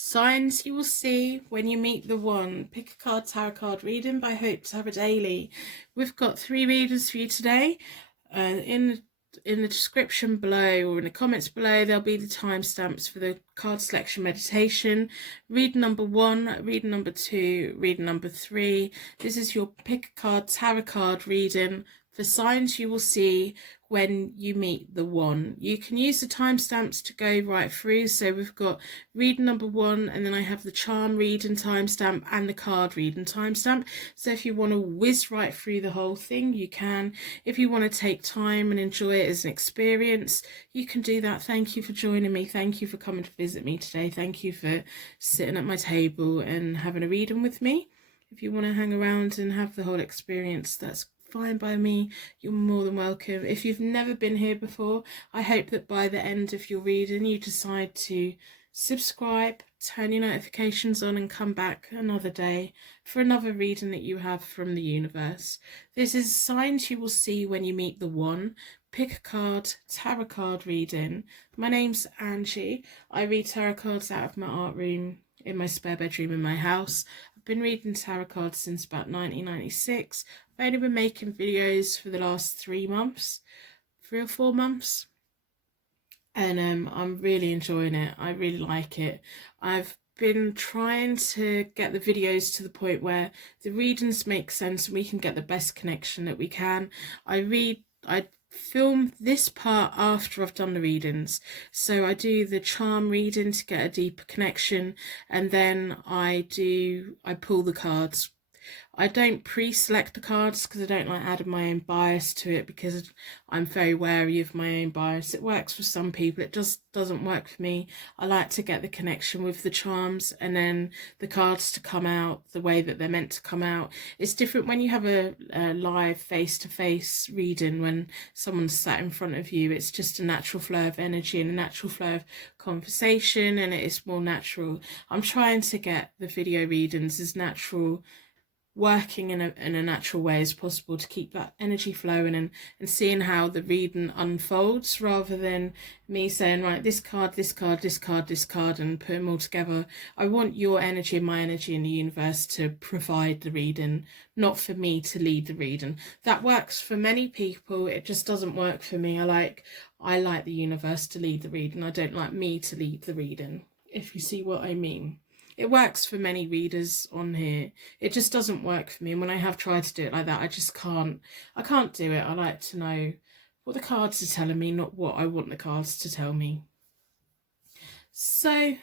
Signs you will see when you meet the one. Pick a card, tarot card reading by Hope Tarot Daily. We've got 3 readers for you today. In the description below or in the comments below, there'll be the timestamps for the card selection meditation. Reading number 1, reading number 2, reading number 3. This is your pick a card, tarot card reading for signs you will see when you meet the one. You can use the timestamps to go right through. So we've got reading number 1, and then I have the charm reading timestamp and the card reading timestamp. So if you want to whiz right through the whole thing, you can. If you want to take time and enjoy it as an experience, you can do that. Thank you for joining me. Thank you for coming to visit me today. Thank you for sitting at my table and having a reading with me. If you want to hang around and have the whole experience, that's fine by me. You're more than welcome. If you've never been here before, I hope that by the end of your reading you decide to subscribe, turn your notifications on, and come back another day for another reading that you have from the universe. This is signs you will see when you meet the one. Pick a card, tarot card reading. My name's Angie. I read tarot cards out of my art room in my spare bedroom in my house. I've been reading tarot cards since about 1996. I've only been making videos for the last 3 months, 3 or 4 months, and I'm really enjoying it. I really like it. I've been trying to get the videos to the point where the readings make sense and we can get the best connection that we can. I film this part after I've done the readings, so I do the charm reading to get a deeper connection, and then I pull the cards. I don't pre-select the cards because I don't like adding my own bias to it, because I'm very wary of my own bias. It works for some people, it just doesn't work for me. I like to get the connection with the charms and then the cards to come out the way that they're meant to come out. It's different when you have a live face-to-face reading, when someone's sat in front of you. It's just a natural flow of energy and a natural flow of conversation, and it is more natural. I'm trying to get the video readings as natural, working in a natural way as possible, to keep that energy flowing and seeing how the reading unfolds, rather than me saying, right, this card, this card, this card, this card, and put them all together. I want your energy and my energy in the universe to provide the reading, not for me to lead the reading. That works for many people, it just doesn't work for me. I like the universe to lead the reading. I don't like me to lead the reading, if you see what I mean. It works for many readers on here. It just doesn't work for me. And when I have tried to do it like that, I can't do it. I like to know what the cards are telling me, not what I want the cards to tell me. So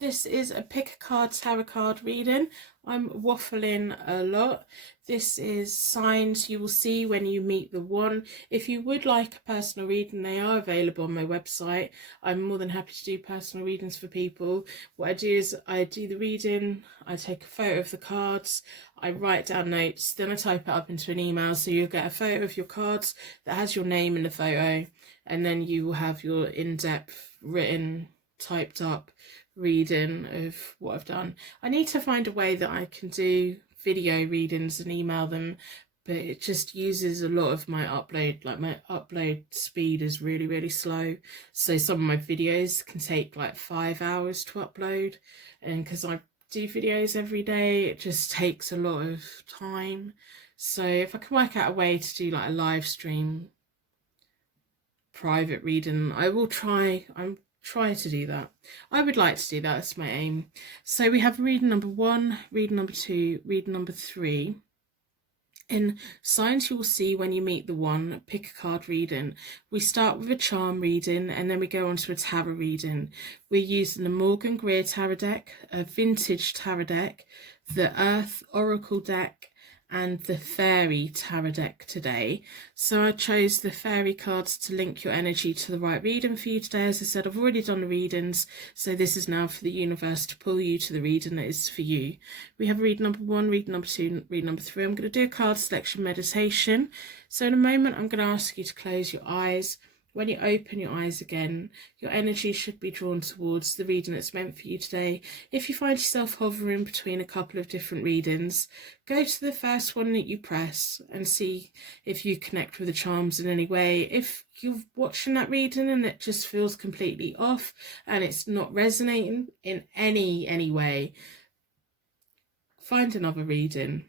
this is a pick a card, tarot card reading. I'm waffling a lot. This is signs you will see when you meet the one. If you would like a personal reading, they are available on my website. I'm more than happy to do personal readings for people. What I do is I do the reading, I take a photo of the cards, I write down notes, then I type it up into an email. So you'll get a photo of your cards that has your name in the photo, and then you will have your in-depth written, typed up reading of what I've done. I need to find a way that I can do video readings and email them, but it just uses a lot of my upload. Like, my upload speed is really, really slow, so some of my videos can take like 5 hours to upload, and because I do videos every day, it just takes a lot of time. So if I can work out a way to do like a live stream private reading, I will try. I'm try to do that. I would like to do that. That's my aim. So we have reading number 1, reading number 2, reading number 3. In signs you will see when you meet the one, pick a card reading. We start with a charm reading, and then we go on to a tarot reading. We're using the Morgan Greer tarot deck, a vintage tarot deck, the Earth Oracle deck, and the Fairy tarot deck today. So I chose the Fairy cards to link your energy to the right reading for you today. As I said, I've already done the readings, so this is now for the universe to pull you to the reading that is for you. We have reading number 1, reading number 2, reading number 3. I'm going to do a card selection meditation. So in a moment, I'm going to ask you to close your eyes. when you open your eyes again, your energy should be drawn towards the reading that's meant for you today. If you find yourself hovering between a couple of different readings, go to the first one that you press and see if you connect with the charms in any way. If you're watching that reading and it just feels completely off and it's not resonating in any way, find another reading.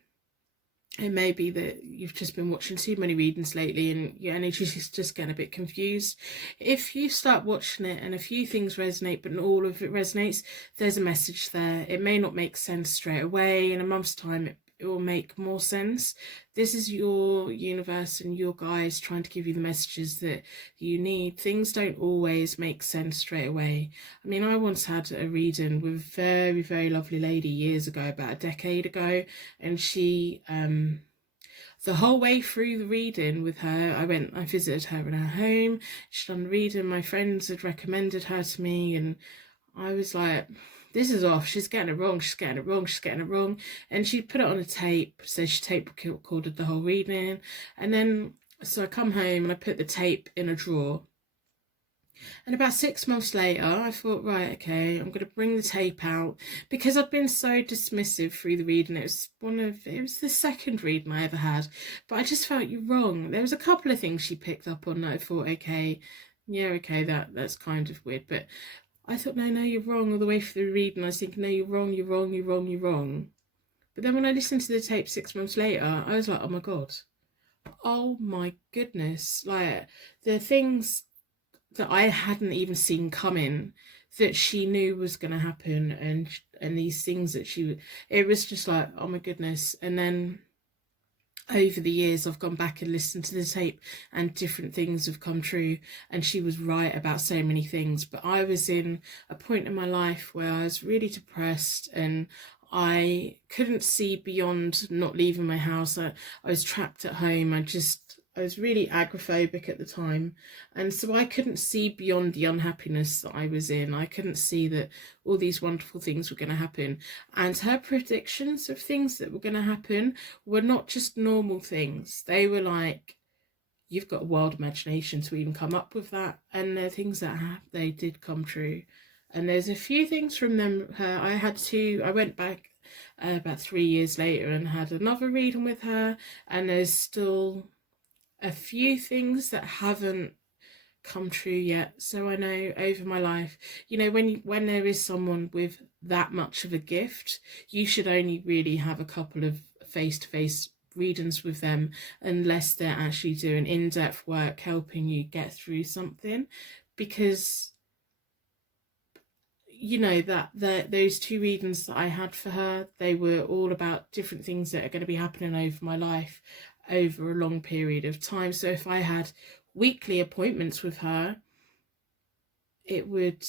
It may be that you've just been watching too many readings lately and your energy is just getting a bit confused. If you start watching it and a few things resonate but not all of it resonates, there's a message there. It may not make sense straight away. In a month's time, it will make more sense. This is your universe and your guides trying to give you the messages that you need. Things don't always make sense straight away. I mean, I once had a reading with a very, very lovely lady years ago, about a decade ago, and she, the whole way through the reading with her, I visited her in her home. She'd done the reading, my friends had recommended her to me, and I was like, this is off, she's getting it wrong, she's getting it wrong, she's getting it wrong. And she put it on a tape, so she tape recorded the whole reading. And then, so I come home and I put the tape in a drawer. And about 6 months later, I thought, right, okay, I'm going to bring the tape out, because I'd been so dismissive through the reading. It was the second reading I ever had, but I just felt you wrong. There was a couple of things she picked up on that I thought, okay, yeah, okay, that's kind of weird, but I thought, no, you're wrong all the way through the reading. I was thinking, no, you're wrong, you're wrong, you're wrong, you're wrong. But then when I listened to the tape 6 months later, I was like, oh my goodness. Like, the things that I hadn't even seen coming, that she knew was going to happen, and these things that it was just like, oh my goodness. And then over the years, I've gone back and listened to the tape and different things have come true, and she was right about so many things. But I was in a point in my life where I was really depressed and I couldn't see beyond not leaving my house. I was trapped at home. I was really agoraphobic at the time, and so I couldn't see beyond the unhappiness that I was in. I couldn't see that all these wonderful things were going to happen, and her predictions of things that were going to happen were not just normal things. They were like, you've got a wild imagination to even come up with that. And they're things that they did come true. And there's a few things from them. I went back about 3 years later and had another reading with her, and there's still a few things that haven't come true yet. So I know over my life, you know, when there is someone with that much of a gift, you should only really have a couple of face-to-face readings with them, unless they're actually doing in-depth work helping you get through something. Because, you know, those 2 readings that I had for her, they were all about different things that are going to be happening over my life over a long period of time. So if I had weekly appointments with her, it would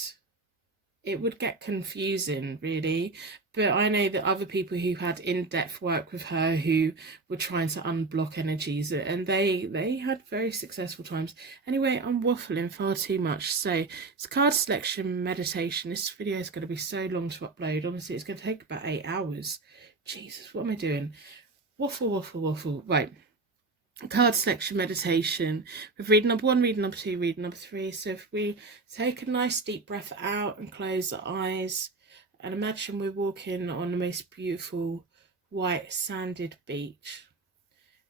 get confusing, really. But I know that other people who had in-depth work with her, who were trying to unblock energies, and they had very successful times. Anyway, I'm waffling far too much. So it's card selection meditation. This video is going to be so long to upload. Honestly, it's going to take about 8 hours. Jesus, what am I doing? Waffle. Right. Card selection meditation with reading number 1, reading number 2, reading number 3. So if we take a nice deep breath out and close our eyes, and imagine we're walking on the most beautiful white sanded beach.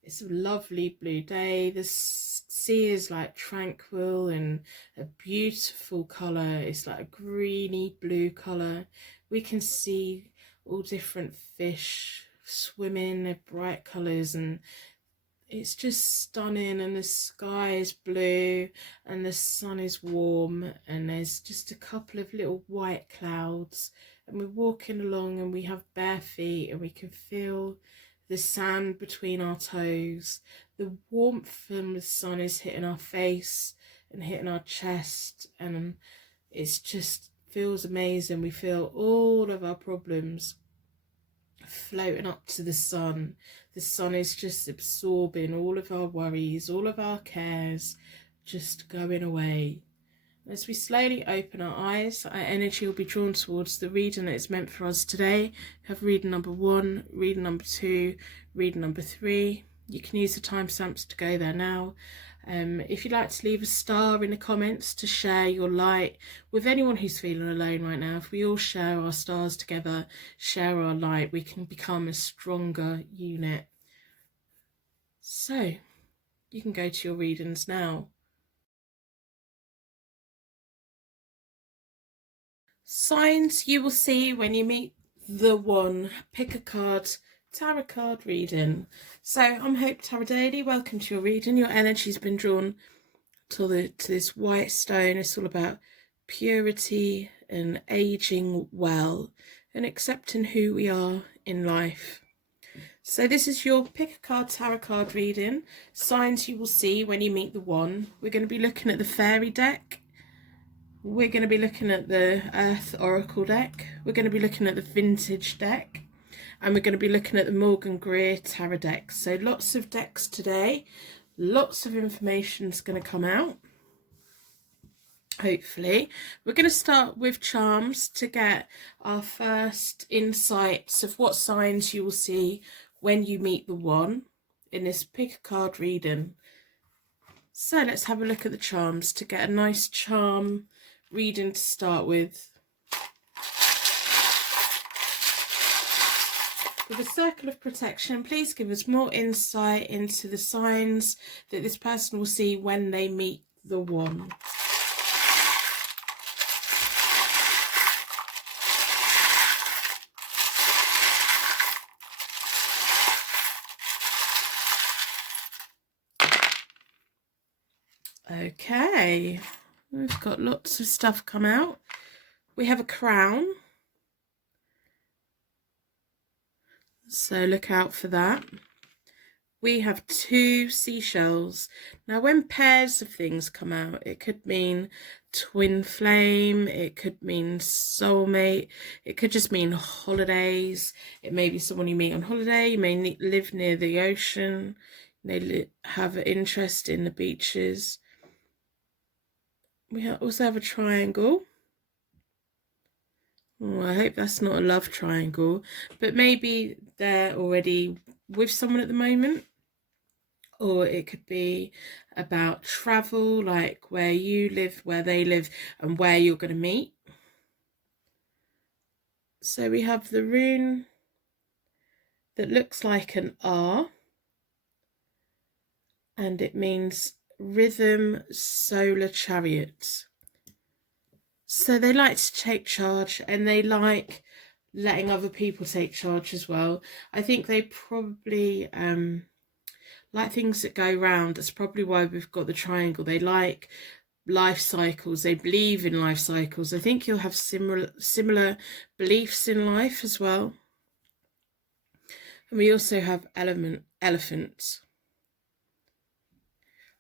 It's a lovely blue day. The sea is like tranquil and a beautiful colour. It's like a greeny blue colour. We can see all different fish swimming in bright colours, and it's just stunning. And the sky is blue and the sun is warm, and there's just a couple of little white clouds, and we're walking along and we have bare feet and we can feel the sand between our toes. The warmth from the sun is hitting our face and hitting our chest, and it's just feels amazing. We feel all of our problems floating up to the sun. The sun is just absorbing all of our worries, all of our cares, just going away. As we slowly open our eyes, our energy will be drawn towards the reading that is meant for us today. We have reading number 1, reading number 2, reading number 3. You can use the timestamps to go there now. If you'd like to leave a star in the comments to share your light with anyone who's feeling alone right now, if we all share our stars together, share our light, we can become a stronger unit. So you can go to your readings now. Signs you will see when you meet the one. Pick a card. Tarot card reading. So I'm Hope Tarot Daily. Welcome to your reading. Your energy's been drawn to this white stone. It's all about purity and aging well and accepting who we are in life. So this is your pick a card tarot card reading. Signs you will see when you meet the one. We're going to be looking at the fairy deck. We're going to be looking at the Earth Oracle deck. We're going to be looking at the Vintage deck. And we're going to be looking at the Morgan Greer Tarot deck. So lots of decks today. Lots of information is going to come out. Hopefully. We're going to start with charms to get our first insights of what signs you will see when you meet the one in this pick a card reading. So let's have a look at the charms to get a nice charm reading to start with. With a circle of protection, please give us more insight into the signs that this person will see when they meet the one. Okay, we've got lots of stuff come out. We have a crown. So look out for that. We have 2 seashells. Now when pairs of things come out, it could mean twin flame, it could mean soulmate, it could just mean holidays. It may be someone you meet on holiday, you may live near the ocean, they have an interest in the beaches. We also have a triangle. Oh, I hope that's not a love triangle, but maybe they're already with someone at the moment, or it could be about travel, like where you live, where they live, and where you're going to meet. So we have the rune that looks like an R, and it means rhythm solar chariot. So they like to take charge, and they like letting other people take charge as well. I think they probably like things that go round. That's probably why we've got the triangle. They like life cycles. They believe in life cycles. I think you'll have similar beliefs in life as well. And we also have elephants.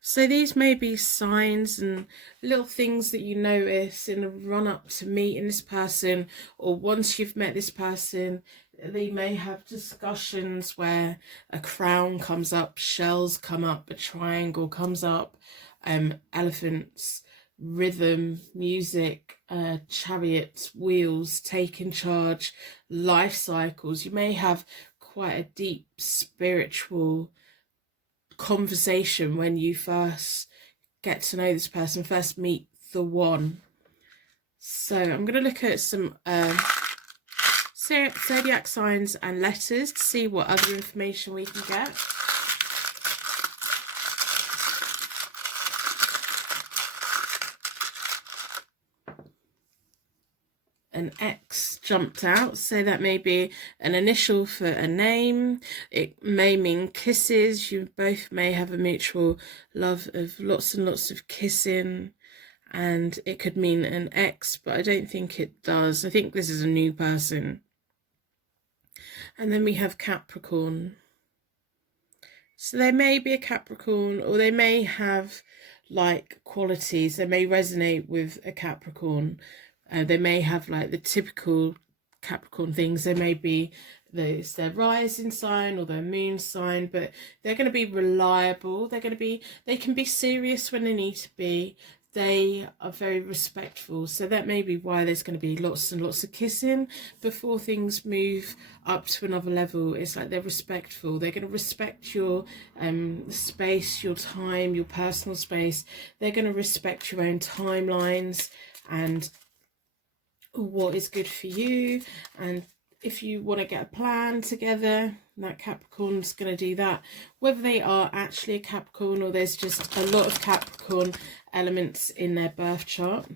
So these may be signs and little things that you notice in a run up to meeting this person, or once you've met this person. They may have discussions where a crown comes up, shells come up, a triangle comes up, elephants, rhythm, music, chariots, wheels, taking charge, life cycles. You may have quite a deep spiritual conversation when you first get to know this person, first meet the one. So I'm going to look at some zodiac signs and letters to see what other information we can get. An X jumped out, so that may be an initial for a name. It may mean kisses. You both may have a mutual love of lots and lots of kissing, and it could mean an X, but I don't think it does. I think this is a new person. And then we have Capricorn. So they may be a Capricorn, or they may have like qualities. They may resonate with a Capricorn. They may have like the typical Capricorn things. They may be it's their rising sign or their moon sign, but they're going to be reliable. They can be serious when they need to be. they are very respectful. So that may be why there's going to be lots and lots of kissing before things move up to another level. It's like they're respectful. They're going to respect your space, your time, your personal space. They're going to respect your own timelines and what is good for you. And if you want to get a plan together, that Capricorn's going to do that. Whether they are actually a Capricorn or there's just a lot of Capricorn elements in their birth chart.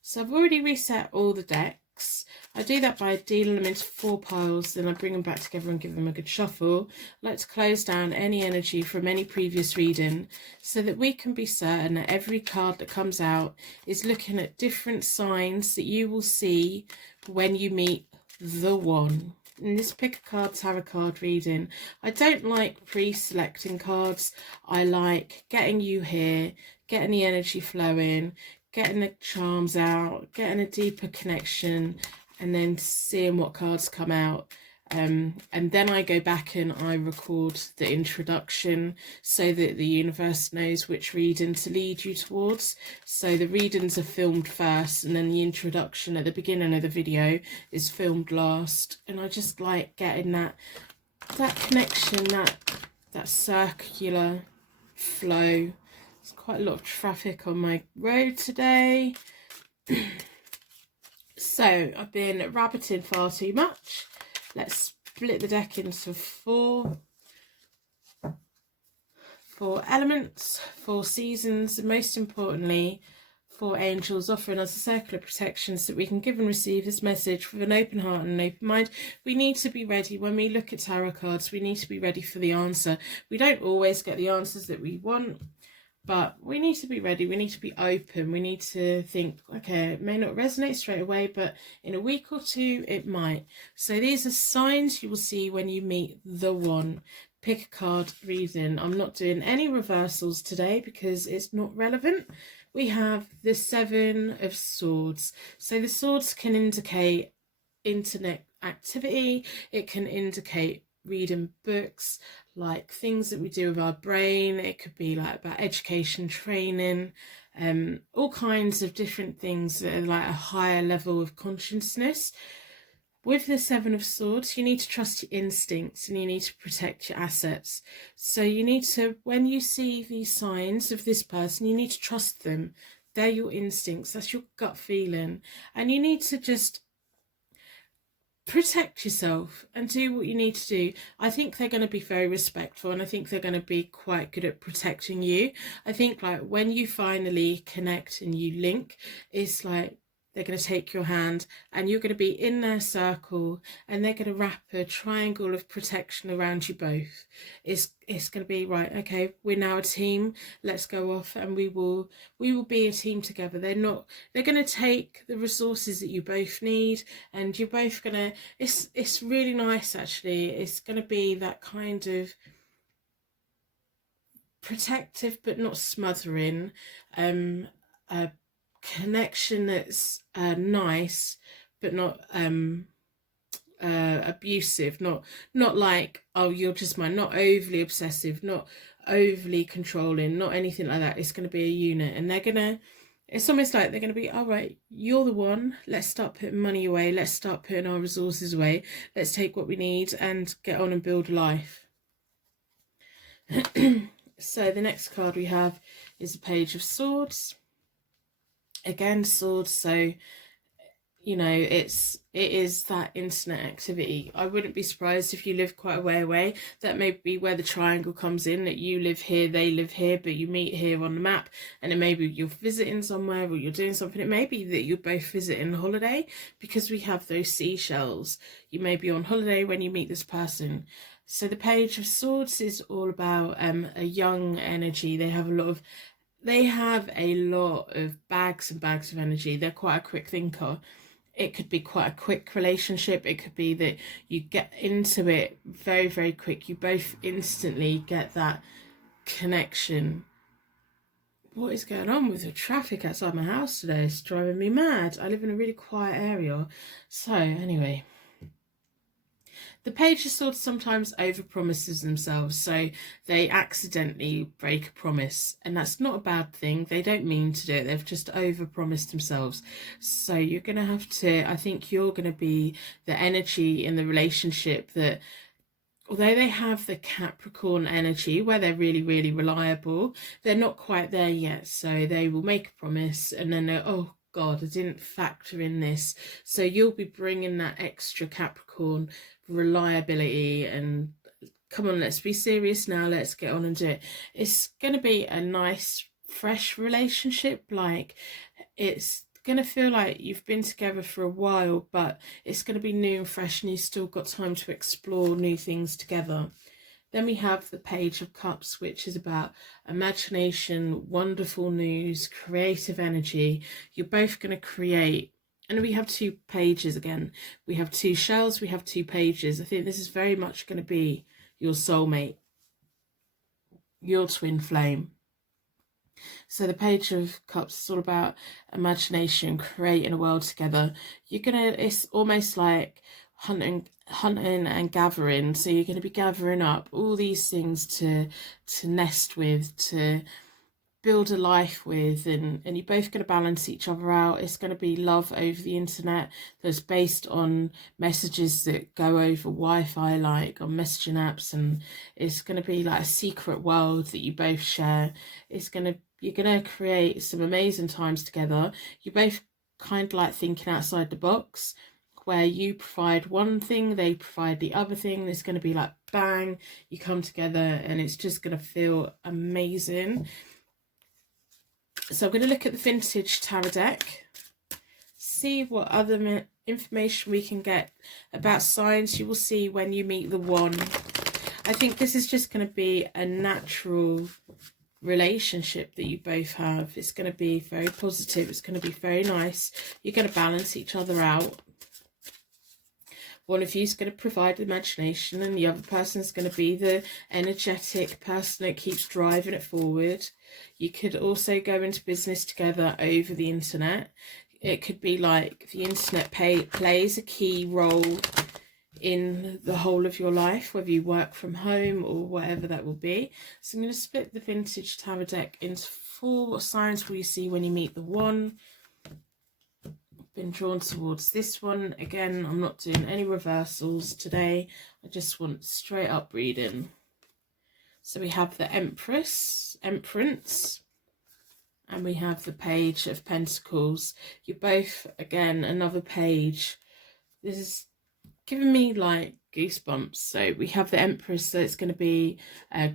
So I've already reset all the decks. I do that by dealing them into 4 piles, then I bring them back together and give them a good shuffle. I like to close down any energy from any previous reading so that we can be certain that every card that comes out is looking at different signs that you will see when you meet the one. In this pick a card tarot card reading, I don't like pre-selecting cards. I like getting you here, getting the energy flowing, getting the charms out, getting a deeper connection, and then seeing what cards come out. And then I go back and I record the introduction so that the universe knows which reading to lead you towards. So the readings are filmed first, and then the introduction at the beginning of the video is filmed last. And I just like getting that connection, that circular flow. There's quite a lot of traffic on my road today. So I've been rabbiting far too much. Let's split the deck into 4 elements, 4 seasons, and most importantly, 4 angels offering us a circle of protection so that we can give and receive this message with an open heart and an open mind. We need to be ready when we look at tarot cards. We need to be ready for the answer. We don't always get the answers that we want, but we need to be ready. We need to be open. We need to think, okay, it may not resonate straight away, but in a week or 2, it might. So these are signs you will see when you meet the one. Pick a card reading. I'm not doing any reversals today because it's not relevant. We have the 7 of Swords. So the swords can indicate internet activity. It can indicate reading books, like things that we do with our brain. It could be like about education, training, all kinds of different things that are like a higher level of consciousness. With the 7 of Swords, you need to trust your instincts and you need to protect your assets. So you need to, when you see these signs of this person, you need to trust them. They're your instincts, that's your gut feeling. And you need to just protect yourself and do what you need to do. I think they're going to be very respectful, and I think they're going to be quite good at protecting you. I think like when you finally connect and you link, it's like they're going to take your hand and you're going to be in their circle, and they're going to wrap a triangle of protection around you both. It's going to be right, okay, we're now a team, let's go off and we will be a team together. They're going to take the resources that you both need, and you're both going to, it's really nice actually. It's going to be that kind of protective but not smothering, connection that's nice but not abusive, not like, oh, you're just mine, not overly obsessive, not overly controlling, not anything like that. It's going to be a unit, and it's almost like they're going to be, all right, you're the one, let's start putting money away, let's start putting our resources away, let's take what we need and get on and build life. So the next card we have is the Page of Swords. Again, swords, so you know, it is that internet activity. I wouldn't be surprised if you live quite a way away. That may be where the triangle comes in, that you live here, they live here, but you meet here on the map, and it may be you're visiting somewhere or you're doing something. It may be that you're both visiting a holiday, because we have those seashells. You may be on holiday when you meet this person. So the Page of Swords is all about a young energy. They have a lot of bags and bags of energy. They're quite a quick thinker. It could be quite a quick relationship. It could be that you get into it very, very quick. You both instantly get that connection. What is going on with the traffic outside my house today? It's driving me mad. I live in a really quiet area. So anyway, The Page of Swords sometimes overpromises themselves, so they accidentally break a promise, and that's not a bad thing. They don't mean to do it, they've just overpromised themselves. So you're going to have to, I think you're going to be the energy in the relationship that, although they have the Capricorn energy where they're really, really reliable, they're not quite there yet. So they will make a promise and then they're, oh God, I didn't factor in this. So you'll be bringing that extra Capricorn reliability and come on, let's be serious now, let's get on and do it. It's going to be a nice, fresh relationship. Like, it's going to feel like you've been together for a while, but it's going to be new and fresh and you've still got time to explore new things together. Then we have the Page of Cups, which is about imagination, wonderful news, creative energy. You're both going to create. And we have 2 pages again. We have 2 shells, we have 2 pages. I think this is very much going to be your soulmate, your twin flame. So the Page of Cups is all about imagination, creating a world together. It's almost like hunting and gathering. So you're going to be gathering up all these things to nest with, to build a life with, and you're both going to balance each other out. It's going to be love over the internet that's based on messages that go over Wi-Fi, like on messaging apps, and it's going to be like a secret world that you both share. You're going to create some amazing times together. You're both kind of like thinking outside the box, where you provide one thing, they provide the other thing. It's going to be like bang, you come together and it's just going to feel amazing. So I'm going to look at the vintage tarot deck, see what other information we can get about signs you will see when you meet the one. I think this is just going to be a natural relationship that you both have. It's going to be very positive. It's going to be very nice. You're going to balance each other out. One of you is going to provide imagination and the other person is going to be the energetic person that keeps driving it forward. You could also go into business together over the internet. It could be like the internet plays a key role in the whole of your life, whether you work from home or whatever that will be. So I'm going to split the vintage tarot deck into 4. What signs will you see when you meet the one? Been drawn towards this one. Again, I'm not doing any reversals today. I just want straight up reading. So we have the Empress, and we have the Page of Pentacles. You're both, again, another page. This is giving me like goosebumps. So we have the Empress, so it's going to be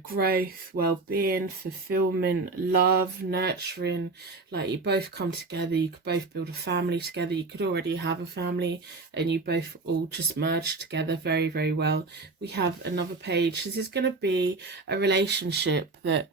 growth, well-being, fulfillment, love, nurturing. Like, you both come together, you could both build a family together, you could already have a family and you both all just merge together very, very well. We have another page. This is going to be a relationship that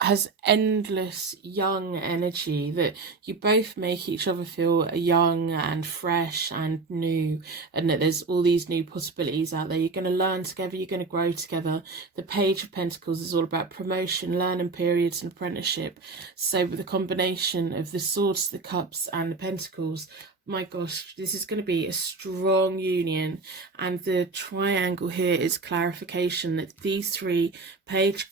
has endless young energy, that you both make each other feel young and fresh and new, and that there's all these new possibilities out there. You're going to learn together, you're going to grow together. The Page of Pentacles is all about promotion, learning periods and apprenticeship. So with the combination of the Swords, the Cups and the Pentacles, my gosh, this is going to be a strong union. And the triangle here is clarification that these 3 page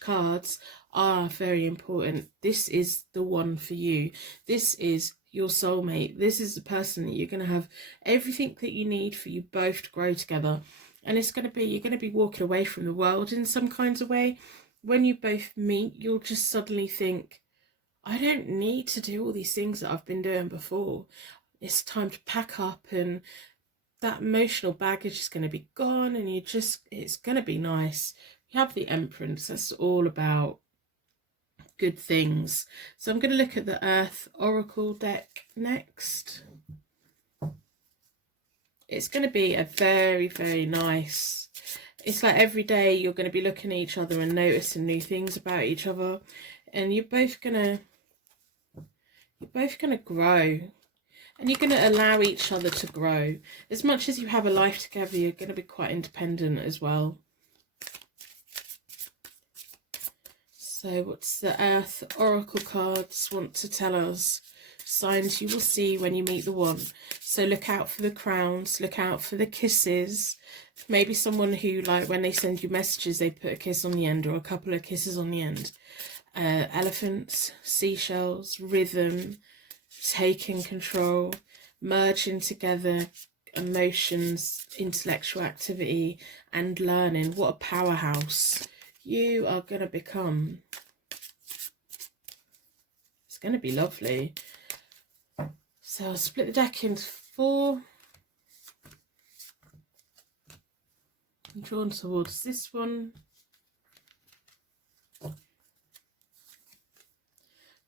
cards are very important. This is the one for you. This is your soulmate. This is the person that you're going to have everything that you need for you both to grow together. And it's going to be, you're going to be walking away from the world in some kinds of way. When you both meet, you'll just suddenly think, I don't need to do all these things that I've been doing before. It's time to pack up, and that emotional baggage is going to be gone, and it's going to be nice. We have the Empress. That's all about good things. So I'm going to look at the Earth Oracle deck next. It's going to be a very, very nice, it's like every day you're going to be looking at each other and noticing new things about each other, and you're both going to grow. And you're going to allow each other to grow. As much as you have a life together, you're going to be quite independent as well. So what's the Earth Oracle cards want to tell us? signs you will see when you meet the one. So look out for the crowns, look out for the kisses. Maybe someone who, like, when they send you messages, they put a kiss on the end or a couple of kisses on the end. Elephants, seashells, rhythm, taking control, merging together emotions, intellectual activity, and learning. What a powerhouse you are going to become. It's going to be lovely. So I'll split the deck into 4. I'm drawn towards this one.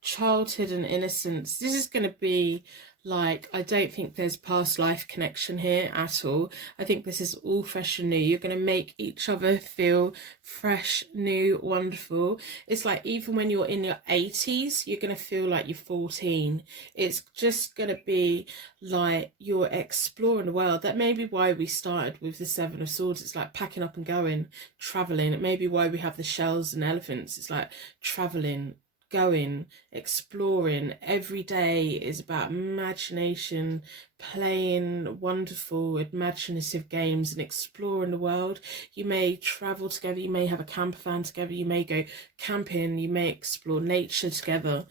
Childhood and innocence. This is going to be like, I don't think there's past life connection here at all. I think this is all fresh and new. You're going to make each other feel fresh, new, wonderful. It's like even when you're in your 80s, you're going to feel like you're 14. It's just going to be like you're exploring the world. That may be why we started with the 7 of Swords. It's like packing up and going, traveling. It may be why we have the shells and elephants. It's like traveling, going, exploring. Every day is about imagination, playing wonderful imaginative games and exploring the world. You may travel together, you may have a camper van together, you may go camping, you may explore nature together.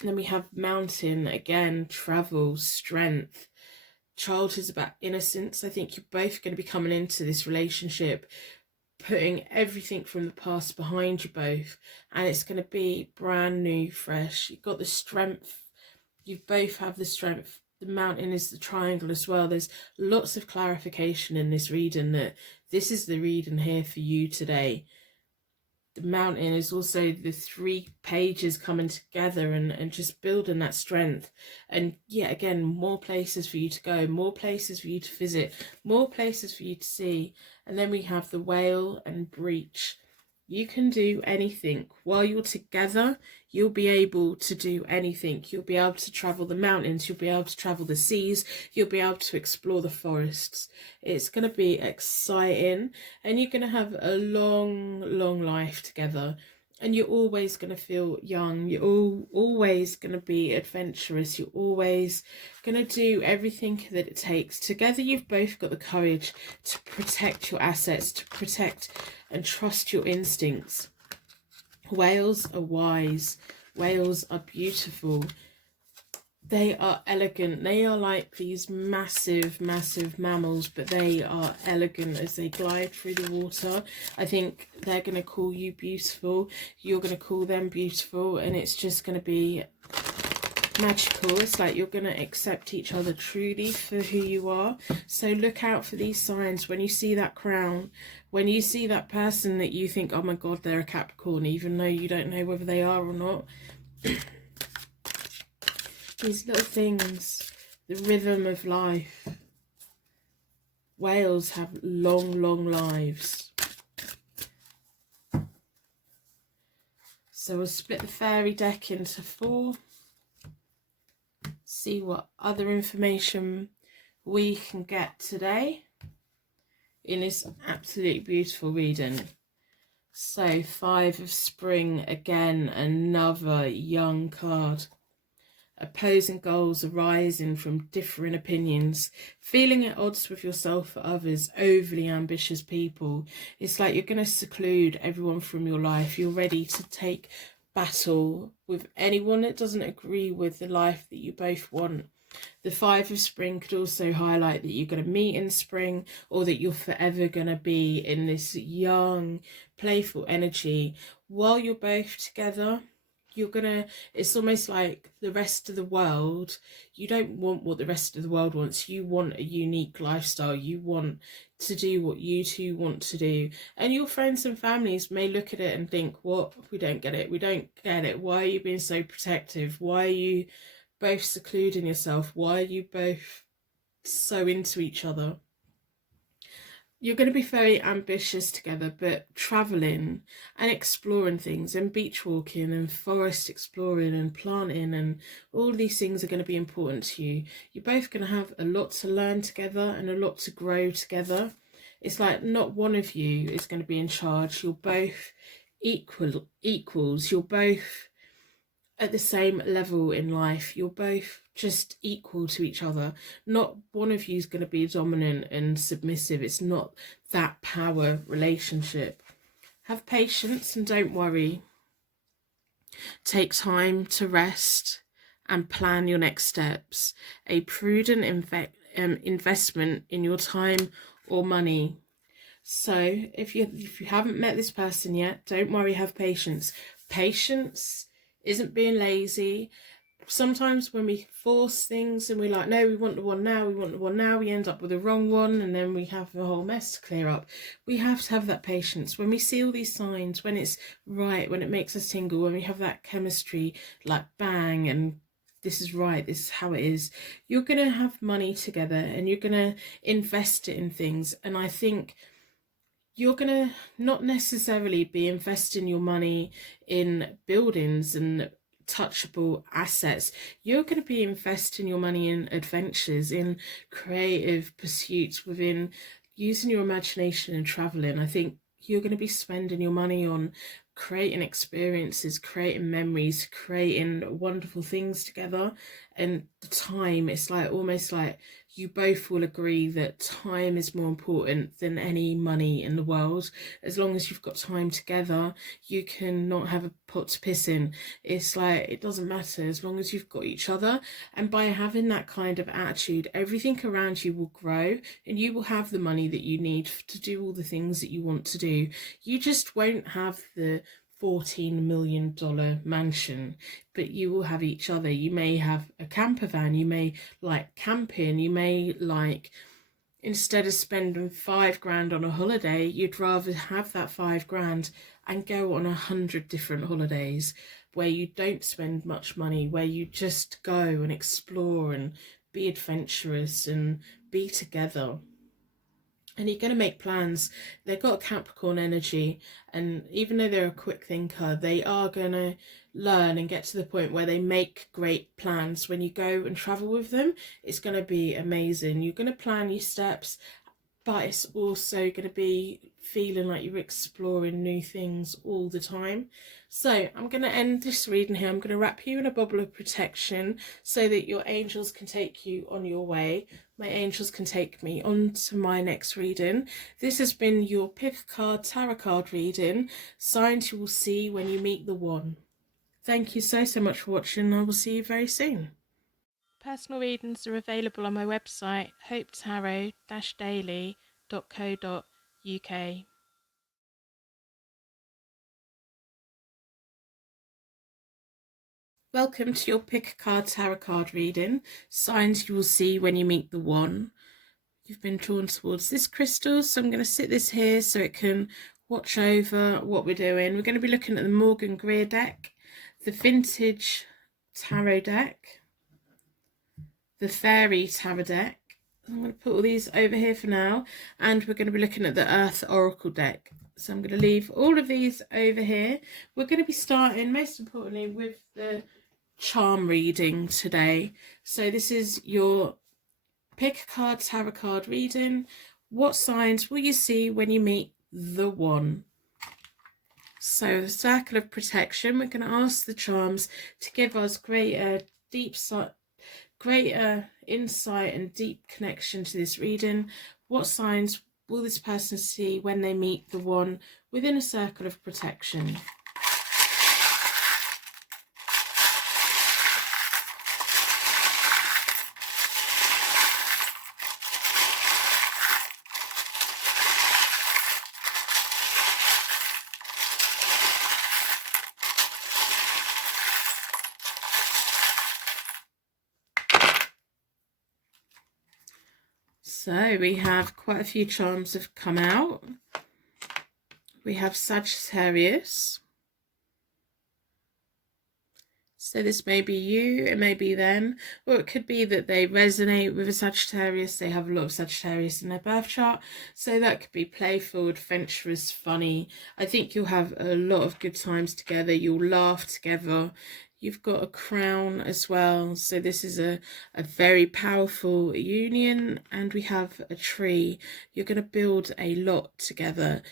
And then we have mountain, again, travel, strength. Childhood is about innocence. I think you're both going to be coming into this relationship putting everything from the past behind you both, and it's going to be brand new, fresh. You've got the strength, you both have the strength. The mountain is the triangle as well. There's lots of clarification in this reading that this is the reading here for you today. The mountain is also the 3 pages coming together and just building that strength. And yet again, more places for you to go, more places for you to visit, more places for you to see. And then we have the whale and breach. You can do anything. While you're together, you'll be able to do anything. You'll be able to travel the mountains. You'll be able to travel the seas. You'll be able to explore the forests. It's going to be exciting. And you're going to have a long, long life together. And you're always going to feel young. You're always going to be adventurous. You're always going to do everything that it takes. Together, you've both got the courage to protect your assets, to protect and trust your instincts. Whales are wise. Whales are beautiful. They are elegant. They are like these massive, massive mammals, but they are elegant as they glide through the water. I think they're going to call you beautiful. You're going to call them beautiful, and it's just going to be magical. It's like you're going to accept each other truly for who you are. So look out for these signs. When you see that crown, when you see that person that you think, oh my God, they're a Capricorn, even though you don't know whether they are or not. These little things, the rhythm of life. Whales have long, long lives. So we'll split the fairy deck into 4. See what other information we can get today in this absolutely beautiful reading. So 5 of Spring, again, another young card. Opposing goals arising from differing opinions, feeling at odds with yourself or others, overly ambitious people. It's like you're going to seclude everyone from your life. You're ready to take battle with anyone that doesn't agree with the life that you both want. The 5 of Spring could also highlight that you're going to meet in spring, or that you're forever going to be in this young, playful energy while you're both together. You're gonna, it's almost like the rest of the world, you don't want what the rest of the world wants. You want a unique lifestyle. You want to do what you two want to do. And your friends and families may look at it and think, what? We don't get it. We don't get it. Why are you being so protective? Why are you both secluding yourself? Why are you both so into each other? You're going to be very ambitious together, but travelling and exploring things and beach walking and forest exploring and planting and all these things are going to be important to you. You're both going to have a lot to learn together and a lot to grow together. It's like not one of you is going to be in charge. You're both equals. You're both at the same level in life. You're both just equal to each other. Not one of you is going to be dominant and submissive. It's not that power relationship. Have patience and don't worry. Take time to rest and plan your next steps. A prudent investment in your time or money. So if you haven't met this person yet, don't worry, have patience. Patience isn't being lazy. Sometimes when we force things and we're like, no, we want the one now, we end up with the wrong one, and then we have a whole mess to clear up. We have to have that patience. When we see all these signs, when it's right, when it makes us tingle, when we have that chemistry, like bang, and this is right, this is how it is, you're going to have money together and you're going to invest it in things. And I think you're going to not necessarily be investing your money in buildings and touchable assets. You're going to be investing your money in adventures, in creative pursuits, within using your imagination and traveling. I think you're going to be spending your money on creating experiences, creating memories, creating wonderful things together. And the time, it's like almost like you both will agree that time is more important than any money in the world. As long as you've got time together, you can not have a pot to piss in. It's like, it doesn't matter as long as you've got each other. And by having that kind of attitude, everything around you will grow and you will have the money that you need to do all the things that you want to do. You just won't have the $14 million mansion, but you will have each other. You may have a camper van, you may like camping, you may like, instead of spending $5,000 on a holiday, you'd rather have that $5,000 and go on 100 different holidays where you don't spend much money, where you just go and explore and be adventurous and be together. And you're going to make plans. They've got Capricorn energy, and even though they're a quick thinker, they are going to learn and get to the point where they make great plans. When you go and travel with them, it's going to be amazing. You're going to plan your steps, but it's also going to be feeling like you're exploring new things all the time. So I'm going to end this reading here. I'm going to wrap you in a bubble of protection so that your angels can take you on your way. My angels can take me on to my next reading. This has been your pick a card tarot card reading. Signs you will see when you meet the one. Thank you so much for watching. I will see you very soon. Personal readings are available on my website, hopetarot-daily.co.uk. Welcome to your pick a card tarot card reading. Signs you will see when you meet the one. You've been drawn towards this crystal, so I'm going to sit this here so it can watch over what we're doing. We're going to be looking at the Morgan Greer deck, the Vintage Tarot deck, the Fairy Tarot deck. I'm going to put all these over here for now, and we're going to be looking at the Earth Oracle deck. So I'm going to leave all of these over here. We're going to be starting, most importantly, with the charm reading today. So this is your pick a card tarot card reading. What signs will you see when you meet the one? So the circle of protection, we're going to ask the charms to give us greater insight and deep connection to this reading. What signs will this person see when they meet the one within a circle of protection? So we have quite a few charms have come out. We have Sagittarius. So this may be you, it may be them, or it could be that they resonate with a Sagittarius. They have a lot of Sagittarius in their birth chart. So that could be playful, adventurous, funny. I think you'll have a lot of good times together. You'll laugh together. You've got a crown as well. So this is a very powerful union. And we have a tree. You're going to build a lot together.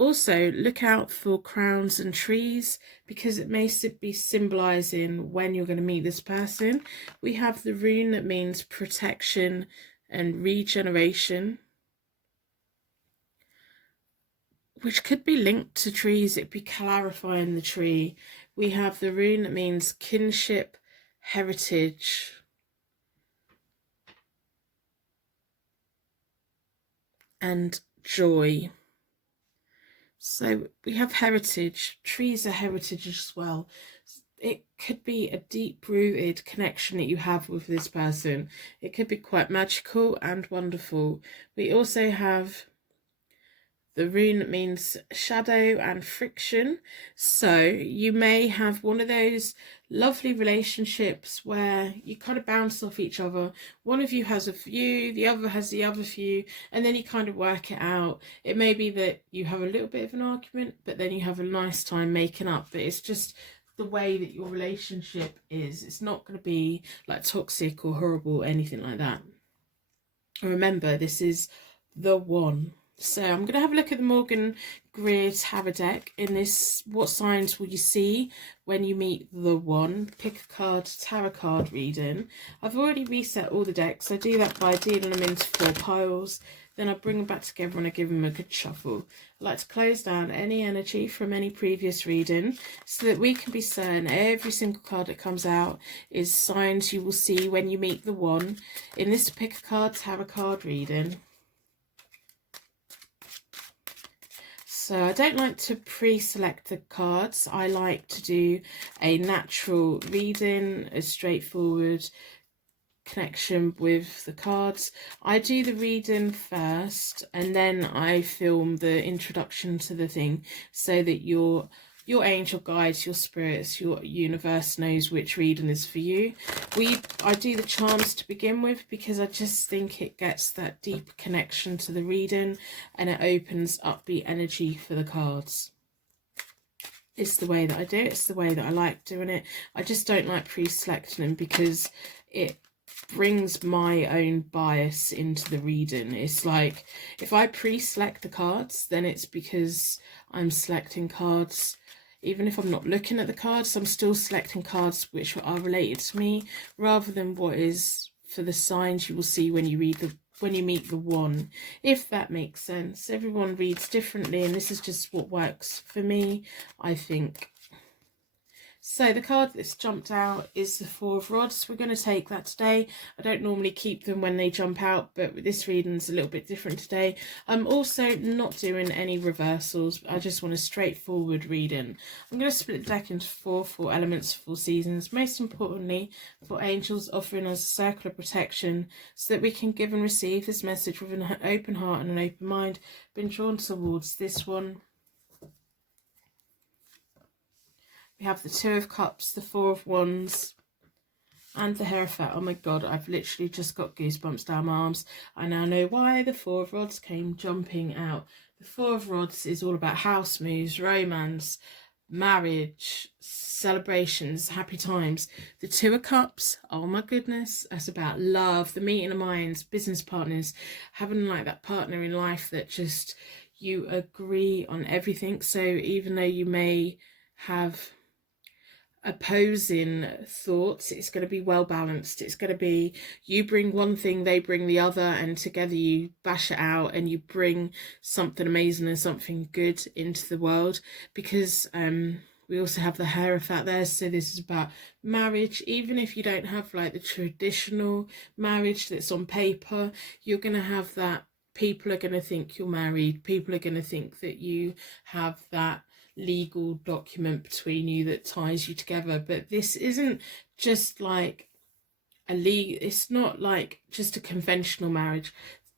Also, look out for crowns and trees because it may be symbolizing when you're going to meet this person. We have the rune that means protection and regeneration, which could be linked to trees. It'd be clarifying the tree. We have the rune that means kinship, heritage, and joy. So we have heritage. Trees are heritage as well. It could be a deep-rooted connection that you have with this person. It could be quite magical and wonderful. We also have the rune that means shadow and friction. So you may have one of those lovely relationships where you kind of bounce off each other. One of you has a view, the other has the other view, and then you kind of work it out. It may be that you have a little bit of an argument, but then you have a nice time making up. But it's just the way that your relationship is. It's not going to be like toxic or horrible or anything like that. Remember, this is the one. So I'm going to have a look at the Morgan Greer Tarot deck. In this, what signs will you see when you meet the one? Pick a card, tarot card reading. I've already reset all the decks. I do that by dealing them into 4 piles. Then I bring them back together and I give them a good shuffle. I like to close down any energy from any previous reading so that we can be certain every single card that comes out is signs you will see when you meet the one. In this Pick a Card Tarot card reading, so I don't like to pre-select the cards. I like to do a natural reading, a straightforward connection with the cards. I do the reading first and then I film the introduction to the thing so that your angel guides, your spirits, your universe knows which reading is for you. I do the charms to begin with because I just think it gets that deep connection to the reading and it opens up the energy for the cards. It's the way that I do it. It's the way that I like doing it. I just don't like pre-selecting them because it brings my own bias into the reading. It's like if I pre-select the cards, then it's because I'm selecting cards. Even if I'm not looking at the cards, I'm still selecting cards which are related to me rather than what is for the signs you will see when you meet the one, if that makes sense. Everyone reads differently and this is just what works for me, I think. So the card that's jumped out is the 4 of Rods. We're going to take that today. I don't normally keep them when they jump out, but this reading's a little bit different today. I'm also not doing any reversals. I just want a straightforward reading. I'm going to split the deck into 4 elements, 4 seasons. Most importantly, for angels offering us a circle of protection so that we can give and receive this message with an open heart and an open mind. Been drawn towards this one. We have the 2 of Cups, the 4 of Wands, and the Hierophant. Oh my god, I've literally just got goosebumps down my arms. I now know why the 4 of Rods came jumping out. The 4 of Rods is all about house moves, romance, marriage, celebrations, happy times. The 2 of Cups, oh my goodness, that's about love, the meeting of minds, business partners, having like that partner in life that just you agree on everything. So even though you may have opposing thoughts, it's going to be well balanced. It's going to be you bring one thing, they bring the other, and together you bash it out and you bring something amazing and something good into the world. Because we also have the Hierophant there, so this is about marriage. Even if you don't have like the traditional marriage that's on paper, you're going to have that. People are going to think you're married. People are going to think that you have that legal document between you that ties you together. But this isn't just like it's not like just a conventional marriage.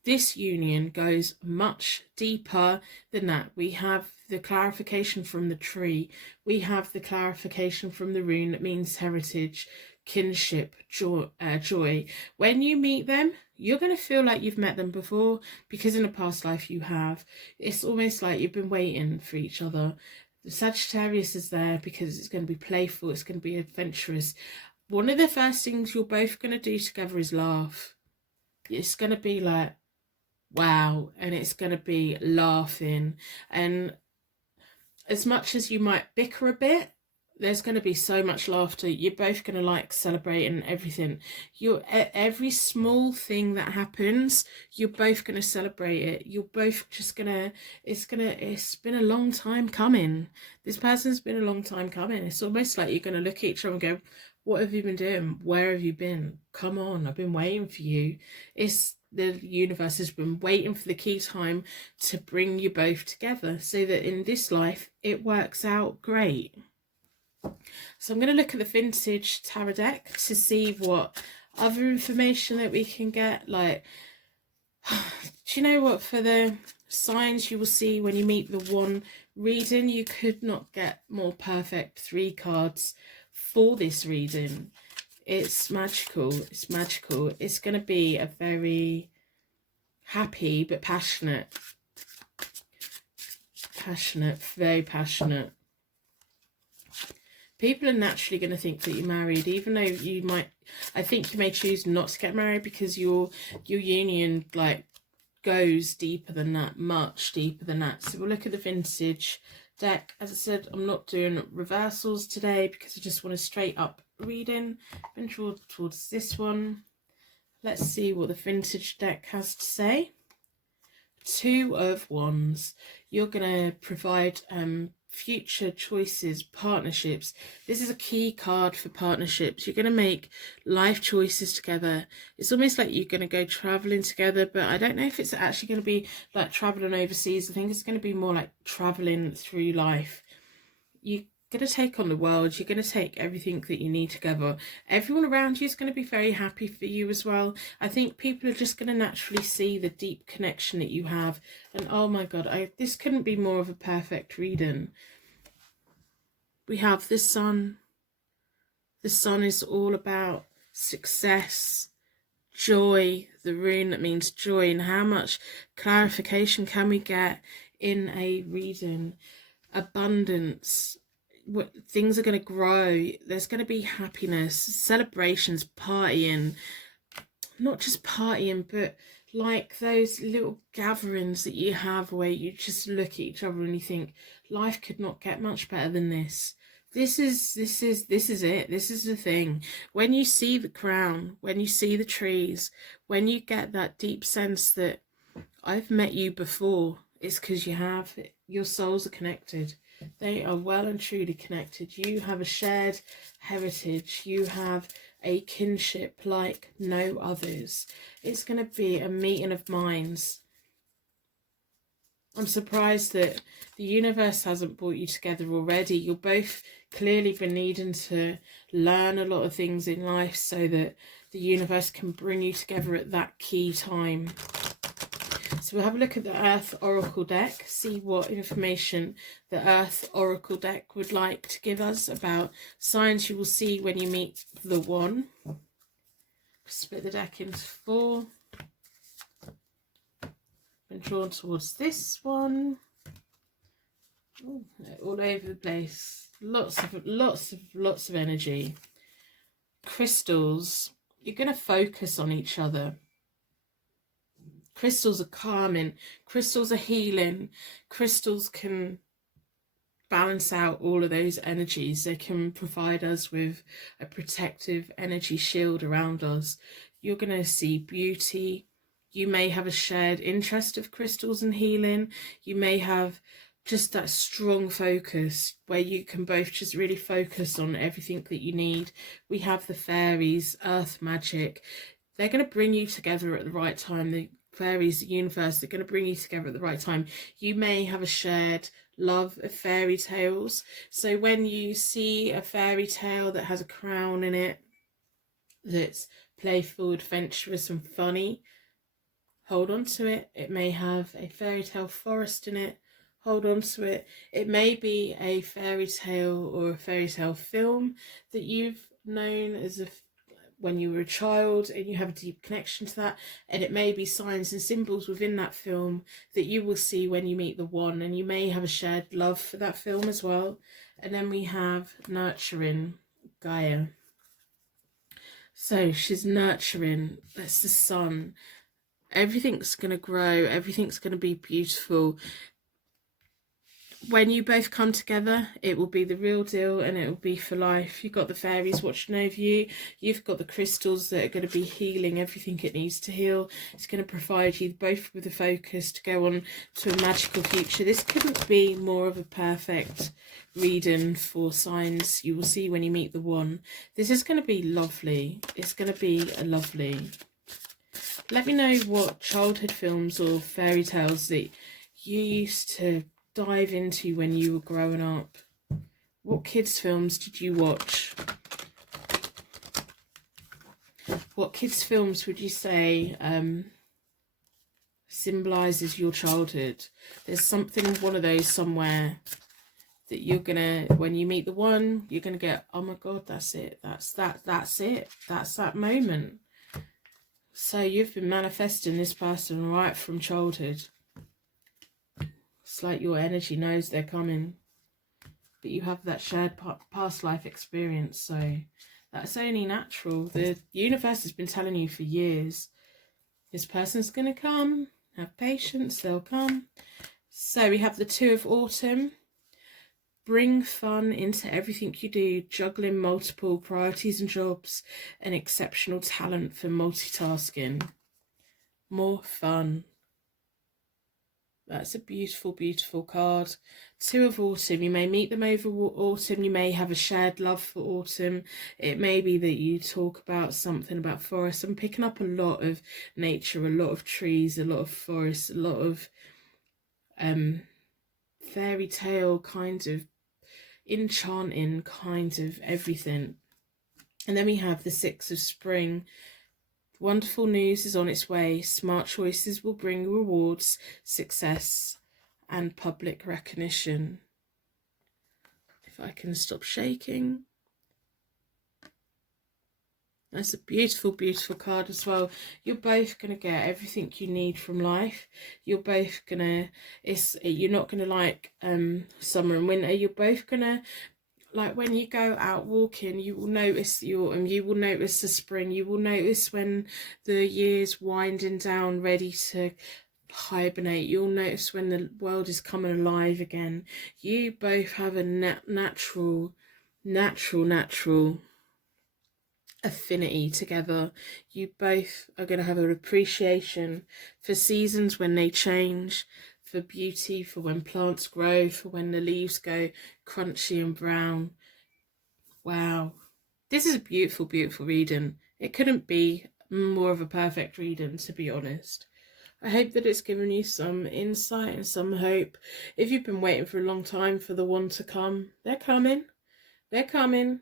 This union goes much deeper than that. We have the clarification from the tree. We have the clarification from the rune that means heritage, kinship, joy. When you meet them, you're going to feel like you've met them before because in a past life you have. It's almost like you've been waiting for each other. The Sagittarius is there because it's going to be playful, it's going to be adventurous. One of the first things you're both going to do together is laugh. It's going to be like, wow, and it's going to be laughing. And as much as you might bicker a bit, there's going to be so much laughter. You're both going to like celebrating everything. Every small thing that happens, you're both going to celebrate it. You're both just it's been a long time coming. This person's been a long time coming. It's almost like you're going to look at each other and go, what have you been doing? Where have you been? Come on, I've been waiting for you. The universe has been waiting for the key time to bring you both together so that in this life it works out great. So I'm going to look at the vintage tarot deck to see what other information that we can get. Like, do you know what? For the signs you will see when you meet the one reading, you could not get more perfect 3 cards for this reading. It's magical. It's magical. It's going to be a very happy but passionate, very passionate. People are naturally going to think that you're married, even though I think you may choose not to get married because your union like goes deeper than that, much deeper than that. So we'll look at the vintage deck. As I said, I'm not doing reversals today because I just want a straight up reading. Been drawn towards this one. Let's see what the vintage deck has to say. 2 of Wands. You're going to provide future choices, partnerships. This is a key card for partnerships. You're going to make life choices together. It's almost like you're going to go traveling together, but I don't know if it's actually going to be like traveling overseas. I think it's going to be more like traveling through life. You're going to take on the world. You're going to take everything that you need together. Everyone around you is going to be very happy for you as well. I think people are just going to naturally see the deep connection that you have. And oh my God, this couldn't be more of a perfect reading. We have the Sun. The Sun is all about success, joy, the rune that means joy. And how much clarification can we get in a reading? Abundance. Things are going to grow. There's going to be happiness, celebrations, partying. Not just partying, but like those little gatherings that you have where you just look at each other and you think life could not get much better than this. This is it. This is the thing. When you see the crown, when you see the trees, when you get that deep sense that I've met you before, it's because you have. Your souls are connected. They are well and truly connected. You have a shared heritage. You have a kinship like no others. It's going to be a meeting of minds. I'm surprised that the universe hasn't brought you together already. You're both clearly been needing to learn a lot of things in life so that the universe can bring you together at that key time. So we'll have a look at the Earth Oracle deck, see what information the Earth Oracle deck would like to give us about signs you will see when you meet the one. Split the deck into 4. Been drawn towards this one. Ooh, all over the place. Lots of energy. Crystals. You're going to focus on each other. Crystals are calming. Crystals are healing. Crystals can balance out all of those energies. They can provide us with a protective energy shield around us. You're going to see beauty. You may have a shared interest of crystals and healing. You may have just that strong focus where you can both just really focus on everything that you need. We have the fairies, earth magic. They're going to bring you together at the right time. The fairies, the universe, they're going to bring you together at the right time. You may have a shared love of fairy tales. So when you see a fairy tale that has a crown in it, that's playful, adventurous and funny, hold on to it. It may have a fairy tale forest in it. Hold on to it. It may be a fairy tale or a fairy tale film that you've known as when you were a child and you have a deep connection to that, and it may be signs and symbols within that film that you will see when you meet the one, and you may have a shared love for that film as well. And then we have nurturing Gaia. So she's nurturing. That's the sun. Everything's going to grow. Everything's going to be beautiful. when you both come together, it will be the real deal and it will be for life. You've got the fairies watching over you. You've got the crystals that are going to be healing everything it needs to heal. It's going to provide you both with the focus to go on to a magical future. This couldn't be more of a perfect reading for signs you will see when you meet the one. This is going to be lovely. It's going to be a lovely. Let me know what childhood films or fairy tales that you used to dive into when you were growing up. What kids films did you watch? What kids films would you say symbolises your childhood? There's something in one of those somewhere that you're gonna, when you meet the one, you're gonna get, oh my god, that's it, that's it, that's that moment. So you've been manifesting this person right from childhood. It's like your energy knows they're coming, but you have that shared past life experience, so that's only natural. The universe has been telling you for years, this person's going to come, have patience, they'll come. So we have the Two of Autumn. Bring fun into everything you do, juggling multiple priorities and jobs, and exceptional talent for multitasking. More fun. That's a beautiful, beautiful card. Two of Autumn. You may meet them over autumn. You may have a shared love for autumn. It may be that you talk about something about forest. I'm picking up a lot of nature, a lot of trees, a lot of forest, a lot of fairy tale kind of enchanting kind of everything. And then we have the Six of Spring. Wonderful news is on its way. Smart choices will bring rewards, success, and public recognition. If I can stop shaking. That's a beautiful, beautiful card as well. You're both going to get everything you need from life. You're both going to, you're not going to like summer and winter. You're both going to, like when you go out walking, you will notice the autumn, you will notice the spring, you will notice when the year's winding down, ready to hibernate. You'll notice when the world is coming alive again. You both have a natural affinity together. You both are going to have an appreciation for seasons when they change, for beauty, for when plants grow, for when the leaves go crunchy and brown. Wow, this is a beautiful, beautiful reading. It couldn't be more of a perfect reading, to be honest. I hope that it's given you some insight and some hope. If you've been waiting for a long time for the one to come, they're coming. They're coming.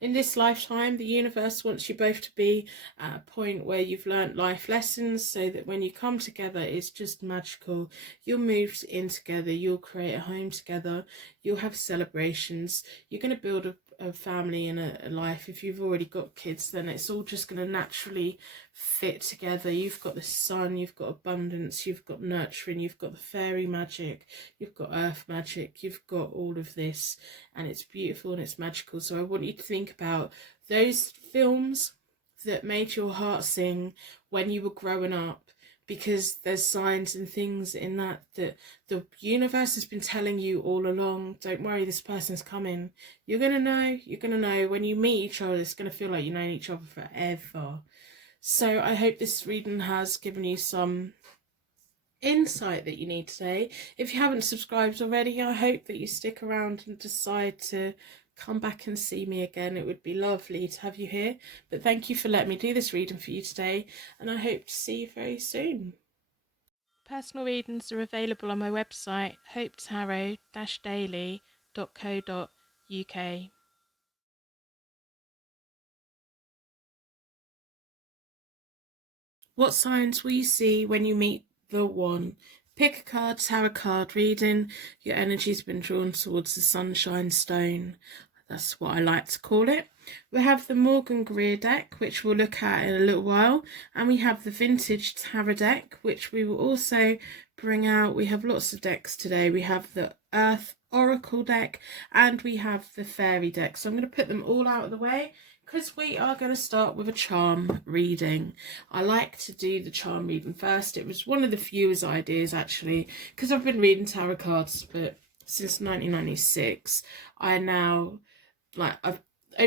In this lifetime, the universe wants you both to be at a point where you've learnt life lessons, so that when you come together, it's just magical. You'll move in together, you'll create a home together, you'll have celebrations, you're going to build a family and a life. If you've already got kids, then it's all just going to naturally fit together. You've got the sun, you've got abundance, you've got nurturing, you've got the fairy magic, you've got earth magic, you've got all of this, and it's beautiful and it's magical. So I want you to think about those films that made your heart sing when you were growing up, because there's signs and things in that the universe has been telling you all along. Don't worry, this person's coming. You're gonna know when you meet each other. It's gonna feel like you've known each other forever. So I hope this reading has given you some insight that you need today. If you haven't subscribed already, I hope that you stick around and decide to come back and see me again. It would be lovely to have you here. But thank you for letting me do this reading for you today, and I hope to see you very soon. Personal readings are available on my website, hopetarot-daily.co.uk. What signs will you see when you meet the one? Pick a card, tarot card reading. Your energy's been drawn towards the Sunshine Stone. That's what I like to call it. We have the Morgan Greer deck, which we'll look at in a little while. And we have the Vintage Tarot deck, which we will also bring out. We have lots of decks today. We have the Earth Oracle deck and we have the Fairy deck. So I'm going to put them all out of the way, because we are going to start with a charm reading. I like to do the charm reading first. It was one of the fewest ideas, actually, because I've been reading tarot cards but since 1996. I now, like, over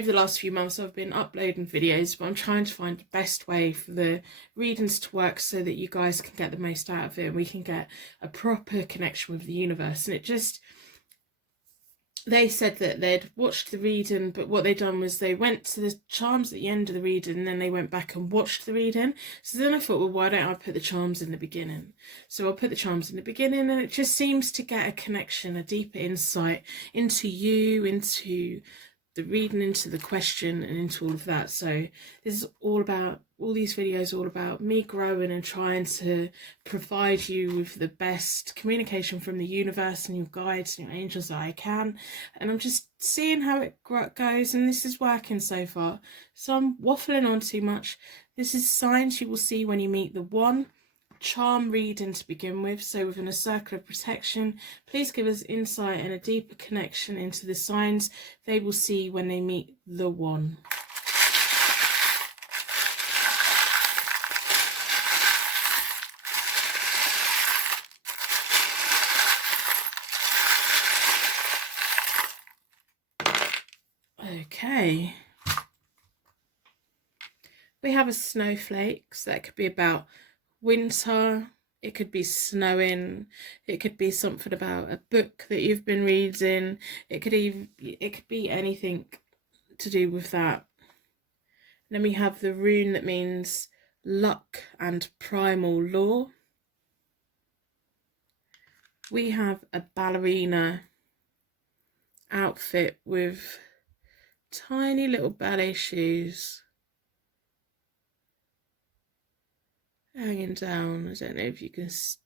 the last few months I've been uploading videos, but I'm trying to find the best way for the readings to work so that you guys can get the most out of it and we can get a proper connection with the universe. And it just, they said that they'd watched the reading, but what they'd done was they went to the charms at the end of the reading and then they went back and watched the reading. So then I thought, well, why don't I put the charms in the beginning? So I'll put the charms in the beginning, and it just seems to get a connection, a deeper insight into you, into the reading, into the question, and into all of that. So this is all about, all these videos all about me growing and trying to provide you with the best communication from the universe and your guides and your angels that I can. And I'm just seeing how it goes, and this is working so far. So I'm waffling on too much. This is signs you will see when you meet the one. Charm reading to begin with. So within a circle of protection, please give us insight and a deeper connection into the signs they will see when they meet the one. Okay, we have a snowflake, so that could be about winter, it could be snowing, it could be something about a book that you've been reading, it could be anything to do with that. Then we have the rune that means luck and primal law. We have a ballerina outfit with tiny little ballet shoes hanging down. I don't know if you can, if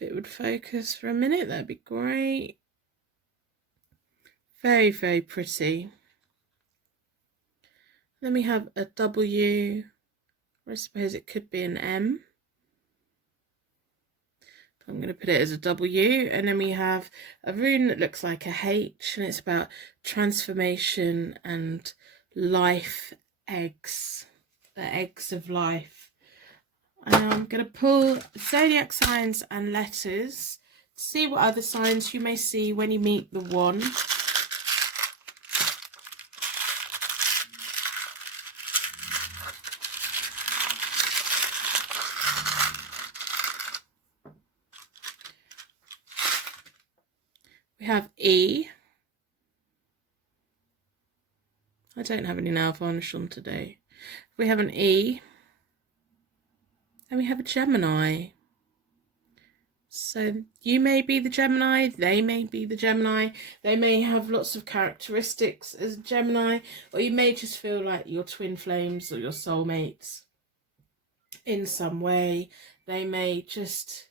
it would focus for a minute, that'd be great. Very, very pretty. Then we have a W, or I suppose it could be an M. I'm going to put it as a W. And then we have a rune that looks like a H, and it's about transformation and life eggs, the eggs of life. And I'm going to pull zodiac signs and letters to see what other signs you may see when you meet the one. We have E. I don't have any nail varnish on today. We have an E. And we have a Gemini. So you may be the Gemini, they may be the Gemini, they may have lots of characteristics as a Gemini, or you may just feel like your twin flames or your soulmates in some way. They may just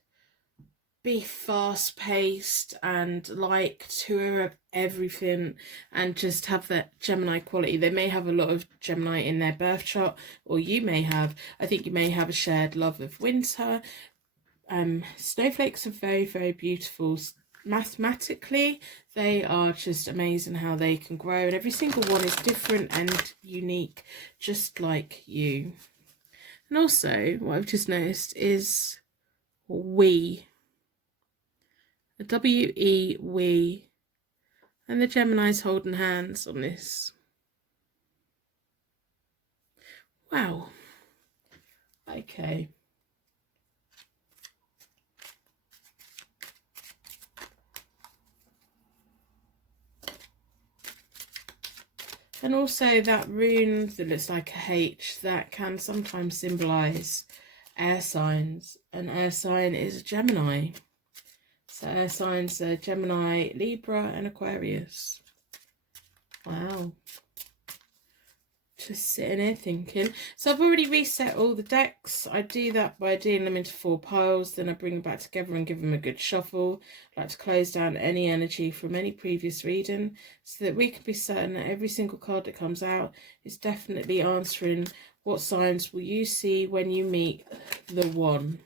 be fast-paced and like tour everything and just have that Gemini quality. They may have a lot of Gemini in their birth chart, or you may have, I think you may have a shared love of winter. Snowflakes are very, very beautiful. Mathematically, they are just amazing how they can grow, and every single one is different and unique, just like you. And also, what I've just noticed is we. A W-E, we. And the Gemini's holding hands on this. Wow. Okay. And also that rune that looks like a H, that can sometimes symbolise air signs. An air sign is a Gemini. So air signs are Gemini, Libra and Aquarius. Wow. Just sitting here thinking. So I've already reset all the decks. I do that by doing them into 4 piles. Then I bring them back together and give them a good shuffle. I like to close down any energy from any previous reading so that we can be certain that every single card that comes out is definitely answering what signs will you see when you meet the one.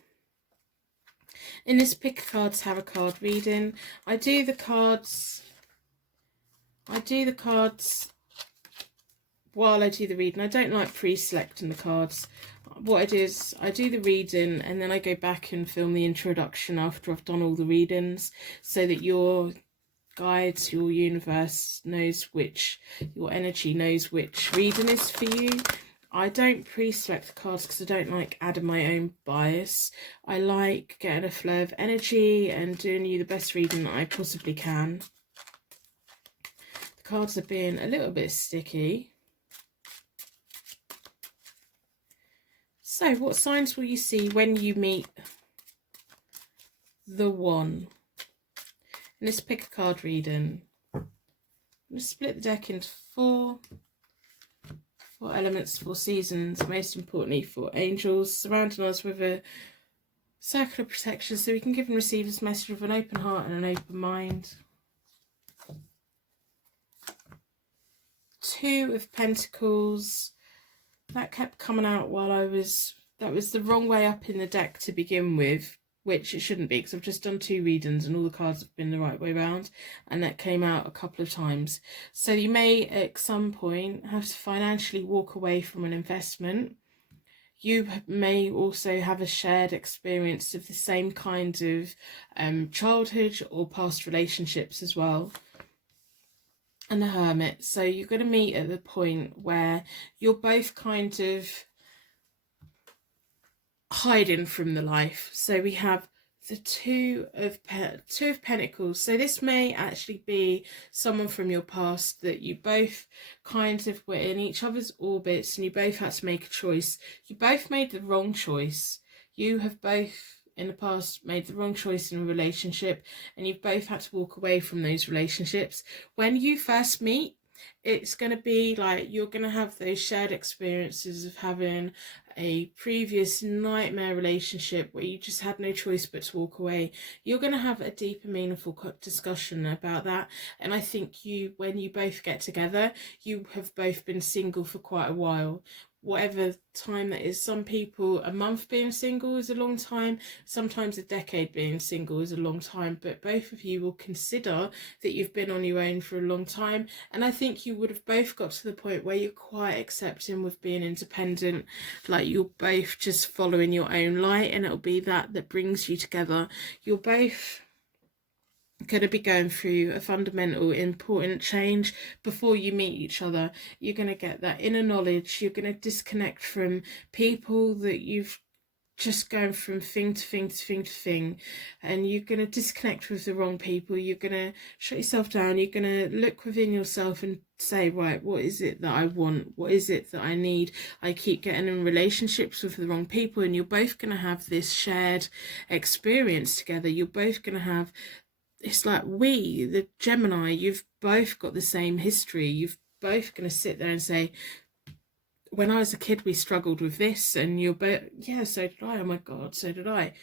In this Pick a Card Tarot card reading, I do the cards while I do the reading, I don't like pre-selecting the cards. What I do is I do the reading and then I go back and film the introduction after I've done all the readings, so that your guides, your universe knows which, your energy knows which reading is for you. I don't pre-select the cards because I don't like adding my own bias. I like getting a flow of energy and doing you the best reading that I possibly can. The cards are being a little bit sticky. So what signs will you see when you meet the one? In this pick a card reading, I'm going to split the deck into four elements, 4 seasons, most importantly 4 angels, surrounding us with a circle of protection so we can give and receive this message with an open heart and an open mind. 2 of Pentacles. That kept coming out while that was the wrong way up in the deck to begin with, which it shouldn't be, because I've just done 2 readings and all the cards have been the right way around, and that came out a couple of times. So you may at some point have to financially walk away from an investment. You may also have a shared experience of the same kind of childhood or past relationships as well. And the Hermit. So you're going to meet at the point where you're both kind of hiding from the life. So we have the two of Pentacles. So this may actually be someone from your past that you both kind of were in each other's orbits and you both had to make a choice. You both made the wrong choice. You have both in the past made the wrong choice in a relationship, and you've both had to walk away from those relationships. When you first meet, it's going to be like you're going to have those shared experiences of having a previous nightmare relationship where you just had no choice but to walk away. You're going to have a deep and meaningful discussion about that, and I think when you both get together, you have both been single for quite a while. Whatever time that is. Some people, a month being single is a long time. Sometimes a decade being single is a long time. But both of you will consider that you've been on your own for a long time. And I think you would have both got to the point where you're quite accepting with being independent. Like you're both just following your own light, and it'll be that brings you together. You're both going to be going through a fundamental important change before you meet each other. You're going to get that inner knowledge. You're going to disconnect from people that you've just going from thing to thing to thing to thing, and you're going to disconnect with the wrong people. You're going to shut yourself down. You're going to look within yourself and say, right, what is it that I want? What is it that I need? I keep getting in relationships with the wrong people, and you're both going to have this shared experience together. You're both going to have, it's like the Gemini, you've both got the same history. You've both going to sit there and say, when I was a kid, we struggled with this, and you're both, yeah, so did I. Oh my God, so did I.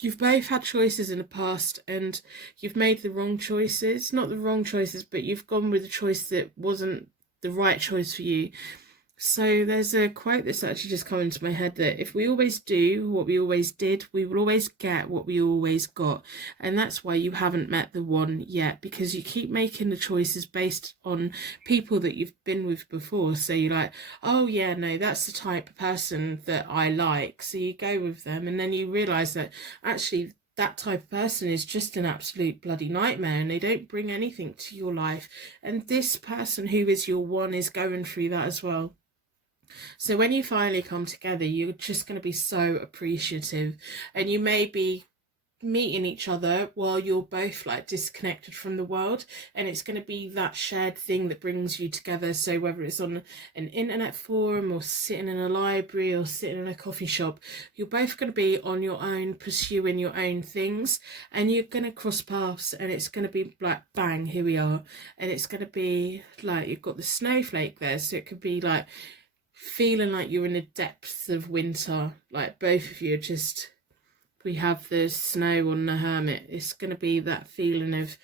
You've both had choices in the past, and you've made the wrong choices. Not the wrong choices, but you've gone with a choice that wasn't the right choice for you. So there's a quote that's actually just come into my head, that if we always do what we always did, we will always get what we always got. And that's why you haven't met the one yet, because you keep making the choices based on people that you've been with before. So you're like, oh yeah, no, that's the type of person that I like. So you go with them, and then you realise that actually that type of person is just an absolute bloody nightmare, and they don't bring anything to your life. And this person who is your one is going through that as well. So when you finally come together, you're just going to be so appreciative, and you may be meeting each other while you're both like disconnected from the world, and it's going to be that shared thing that brings you together. So whether it's on an internet forum or sitting in a library or sitting in a coffee shop, you're both going to be on your own, pursuing your own things, and you're going to cross paths, and it's going to be like, bang, here we are. And it's going to be like you've got the snowflake there, so it could be like feeling like you're in the depths of winter, like both of you are just, we have the snow on the Hermit. It's going to be that feeling of,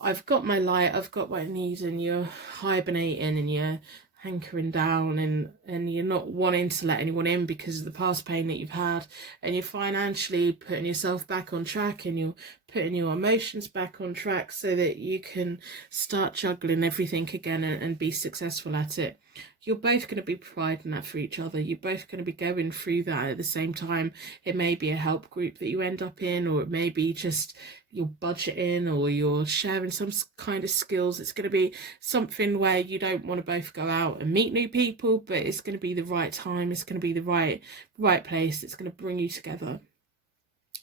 I've got my light, I've got what I need, and you're hibernating and you're hankering down, and you're not wanting to let anyone in because of the past pain that you've had, and you're financially putting yourself back on track, and you're putting your emotions back on track so that you can start juggling everything again and be successful at it. You're both going to be providing that for each other. You're both going to be going through that at the same time. It may be a help group that you end up in, or it may be just you're budgeting, or you're sharing some kind of skills. It's going to be something where you don't want to both go out and meet new people, but it's going to be the right time. It's going to be the right place. It's going to bring you together.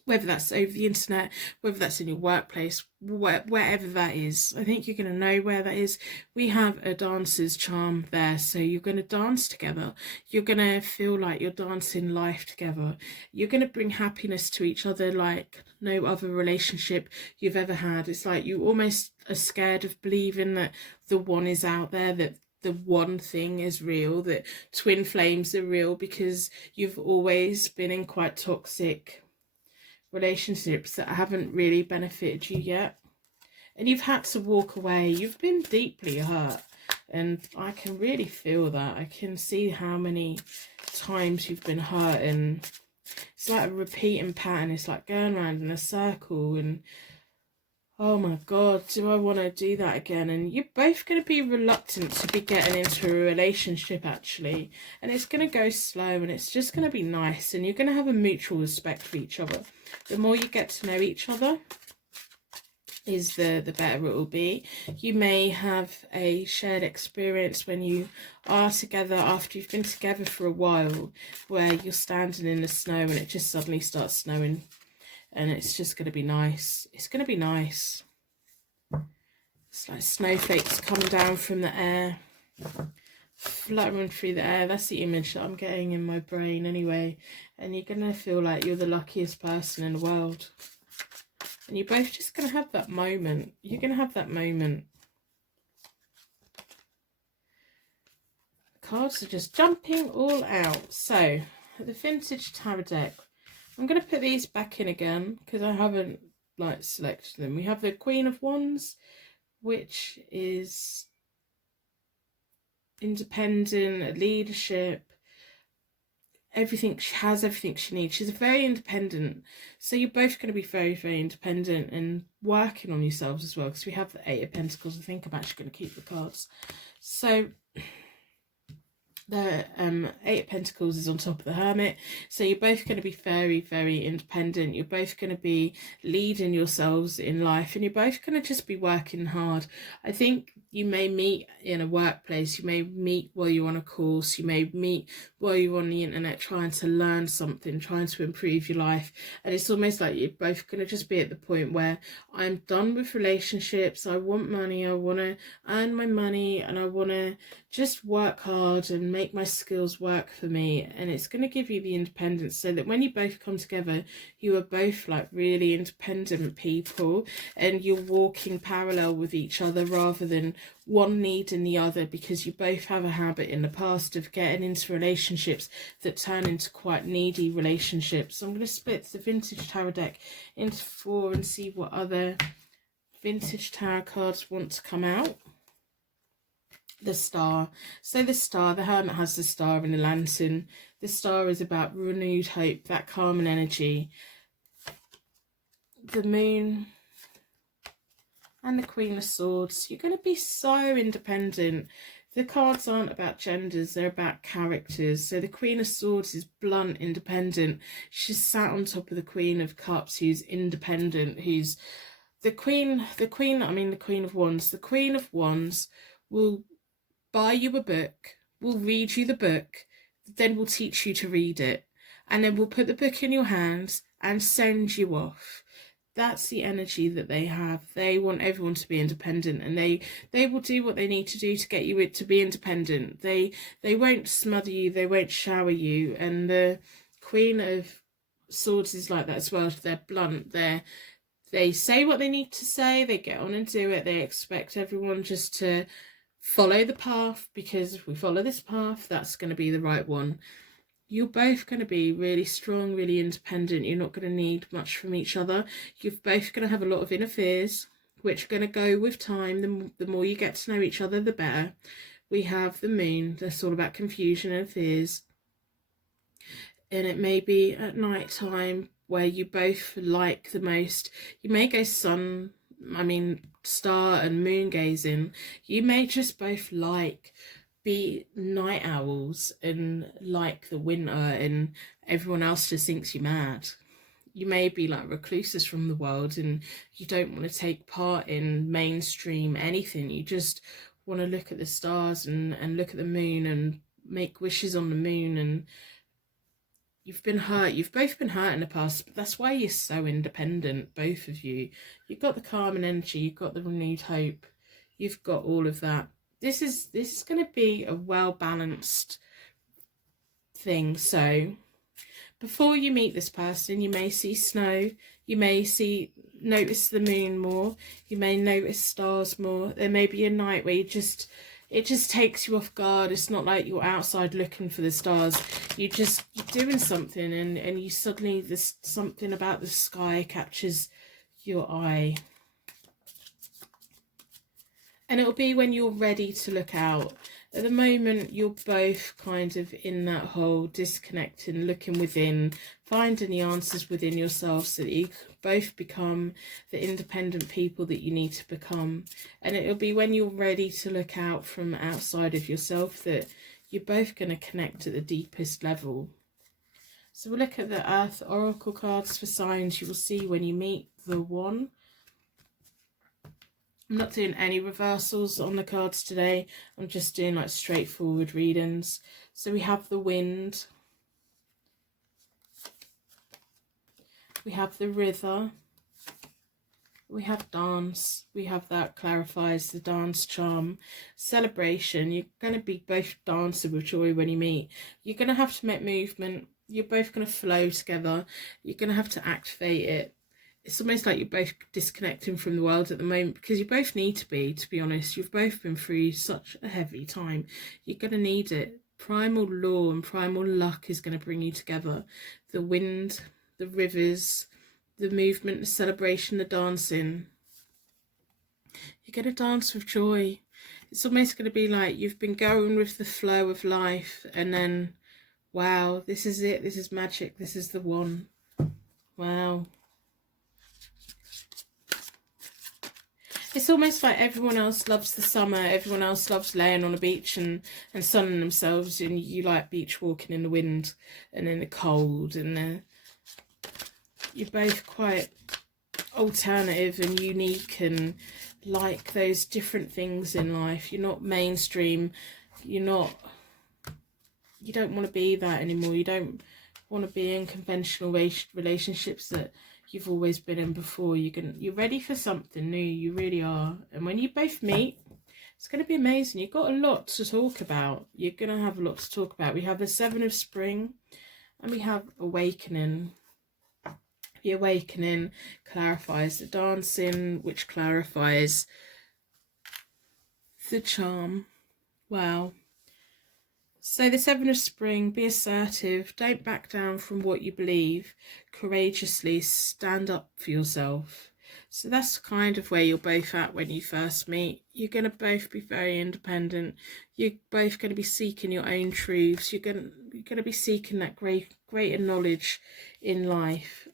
Whether that's over the internet, whether that's in your workplace, wherever that is. I think you're going to know where that is. We have a dancer's charm there, so you're going to dance together. You're going to feel like you're dancing life together. You're going to bring happiness to each other like no other relationship you've ever had. It's like you almost are scared of believing that the one is out there, that the one thing is real, that twin flames are real, because you've always been in quite toxic relationships that haven't really benefited you yet, and you've had to walk away. You've been deeply hurt, and I can really feel that. I can see how many times you've been hurt, and it's like a repeating pattern. It's like going around in a circle, and oh my god, do I want to do that again? And you're both going to be reluctant to be getting into a relationship, actually. And it's going to go slow, and it's just going to be nice. And you're going to have a mutual respect for each other. The more you get to know each other, is the better it will be. You may have a shared experience when you are together after you've been together for a while, where you're standing in the snow and it just suddenly starts snowing. And it's just going to be nice. It's going to be nice. It's like snowflakes coming down from the air, fluttering through the air. That's the image that I'm getting in my brain anyway. And you're going to feel like you're the luckiest person in the world. And you're both just going to have that moment. You're going to have that moment. The cards are just jumping all out. So, the vintage tarot deck. I'm going to put these back in again because I haven't selected them. We have the Queen of Wands, which is independent, leadership, everything. She has everything she needs. She's very independent. So you're both going to be very, very independent and working on yourselves as well, because we have the Eight of Pentacles. I think I'm actually going to keep the cards. So the Eight of Pentacles is on top of the Hermit. So you're both going to be very, very independent. You're both going to be leading yourselves in life, and you're both going to just be working hard. I think you may meet in a workplace, you may meet while you're on a course, you may meet while you're on the internet trying to learn something, trying to improve your life. And it's almost like you're both going to just be at the point where I'm done with relationships. I want money. I want to earn my money, and I want to just work hard and make my skills work for me. And it's going to give you the independence, so that when you both come together, you are both like really independent people, and you're walking parallel with each other rather than one needing the other, because you both have a habit in the past of getting into relationships that turn into quite needy relationships. So I'm going to split the vintage tarot deck into 4 and see what other vintage tarot cards want to come out. The Star. So the Star, the Hermit has the Star and the Lantern. The Star is about renewed hope, that calming energy. The Moon and the Queen of Swords. You're going to be so independent. The cards aren't about genders, they're about characters. So the Queen of Swords is blunt, independent. She's sat on top of the Queen of Cups, who's independent, who's the Queen of Wands. The Queen of Wands will buy you a book, will read you the book, then will teach you to read it, and then will put the book in your hands and send you off. That's the energy that they have. They want everyone to be independent, and they will do what they need to do to get you to be independent. They won't smother you, they won't shower you. And the Queen of Swords is like that as well. They're blunt. They say what they need to say, they get on and do it. They expect everyone just to follow the path, because if we follow this path, that's going to be the right one. You're both going to be really strong, really independent. You're not going to need much from each other. You're both going to have a lot of inner fears, which are going to go with time. The more you get to know each other, the better. We have the Moon. That's all about confusion and fears. and it may be at night time where you both like the most. You may go star and moon gazing. You may just both be night owls and like the winter, and everyone else just thinks you're mad. You may be like recluses from the world and you don't want to take part in mainstream anything. You just want to look at the stars and look at the moon and make wishes on the moon. And you've been hurt. You've both been hurt in the past, but that's why you're so independent, both of you. You've got the calm and energy. You've got the renewed hope. You've got all of that. This is going to be a well-balanced thing. So before you meet this person, you may see snow. You may notice the moon more. You may notice stars more. There may be a night where it just takes you off guard. It's not like you're outside looking for the stars. You're doing something and you suddenly, something about the sky catches your eye. And it'll be when you're ready to look out. At the moment, you're both kind of in that whole disconnecting, looking within, finding the answers within yourselves so that you both become the independent people that you need to become. And it'll be when you're ready to look out from outside of yourself that you're both going to connect at the deepest level. So we'll look at the Earth Oracle cards for signs you will see when you meet the one. I'm not doing any reversals on the cards today. I'm just doing like straightforward readings. So we have the Wind. We have the River. We have Dance. We have that clarifies the dance charm. Celebration. You're going to be both dancing with joy when you meet. You're going to have to make movement. You're both going to flow together. You're going to have to activate it. It's almost like you're both disconnecting from the world at the moment because you both need to be honest. You've both been through such a heavy time. You're going to need it. Primal law and primal luck is going to bring you together. The wind, the rivers, the movement, the celebration, the dancing. You're going to dance with joy. It's almost going to be like you've been going with the flow of life and then, wow, this is it. This is magic. This is the one. Wow. It's almost like everyone else loves the summer, everyone else loves laying on a beach and sunning themselves, and you like beach walking in the wind and in the cold, and you're both quite alternative and unique and like those different things in life. You're not mainstream, you don't want to be that anymore. You don't want to be in conventional relationships that you've always been in before. You're ready for something new. You really are. And when you both meet, it's going to be amazing. You've got a lot to talk about. You're going to have a lot to talk about. We have the Seven of Spring and we have Awakening. The Awakening clarifies the dancing, which clarifies the charm. Wow. So the Seven of Spring, be assertive, don't back down from what you believe, courageously stand up for yourself. So that's kind of where you're both at when you first meet. You're going to both be very independent. You're both going to be seeking your own truths. You're going to be seeking that greater knowledge in life.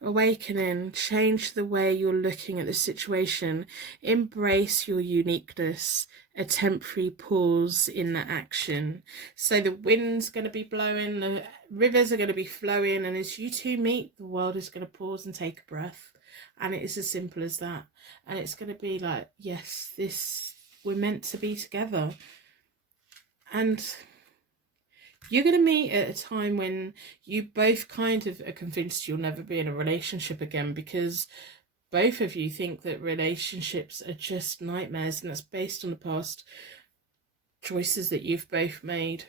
Awakening, change the way you're looking at the situation. Embrace your uniqueness. A temporary pause in the action. So the wind's going to be blowing, the rivers are going to be flowing, and as you two meet, the world is going to pause and take a breath. And it is as simple as that. And it's going to be like, yes, we're meant to be together. And you're going to meet at a time when you both kind of are convinced you'll never be in a relationship again, because both of you think that relationships are just nightmares, and that's based on the past choices that you've both made.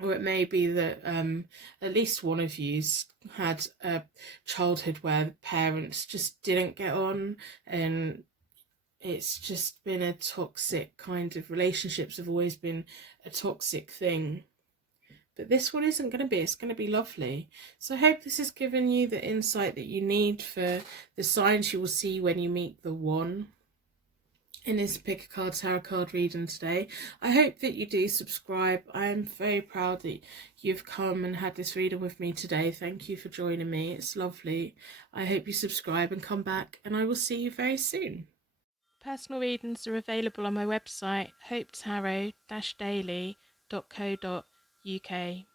Or it may be that at least one of you's had a childhood where the parents just didn't get on, and it's just been a toxic kind of, relationships have always been a toxic thing. But this one isn't going to be. It's going to be lovely. So I hope this has given you the insight that you need for the signs you will see when you meet the one. in this pick a card tarot card reading today. I hope that you do subscribe. I am very proud that you've come and had this reading with me today. Thank you for joining me. It's lovely. I hope you subscribe and come back, and I will see you very soon. Personal readings are available on my website, hopetarot-daily.co.uk.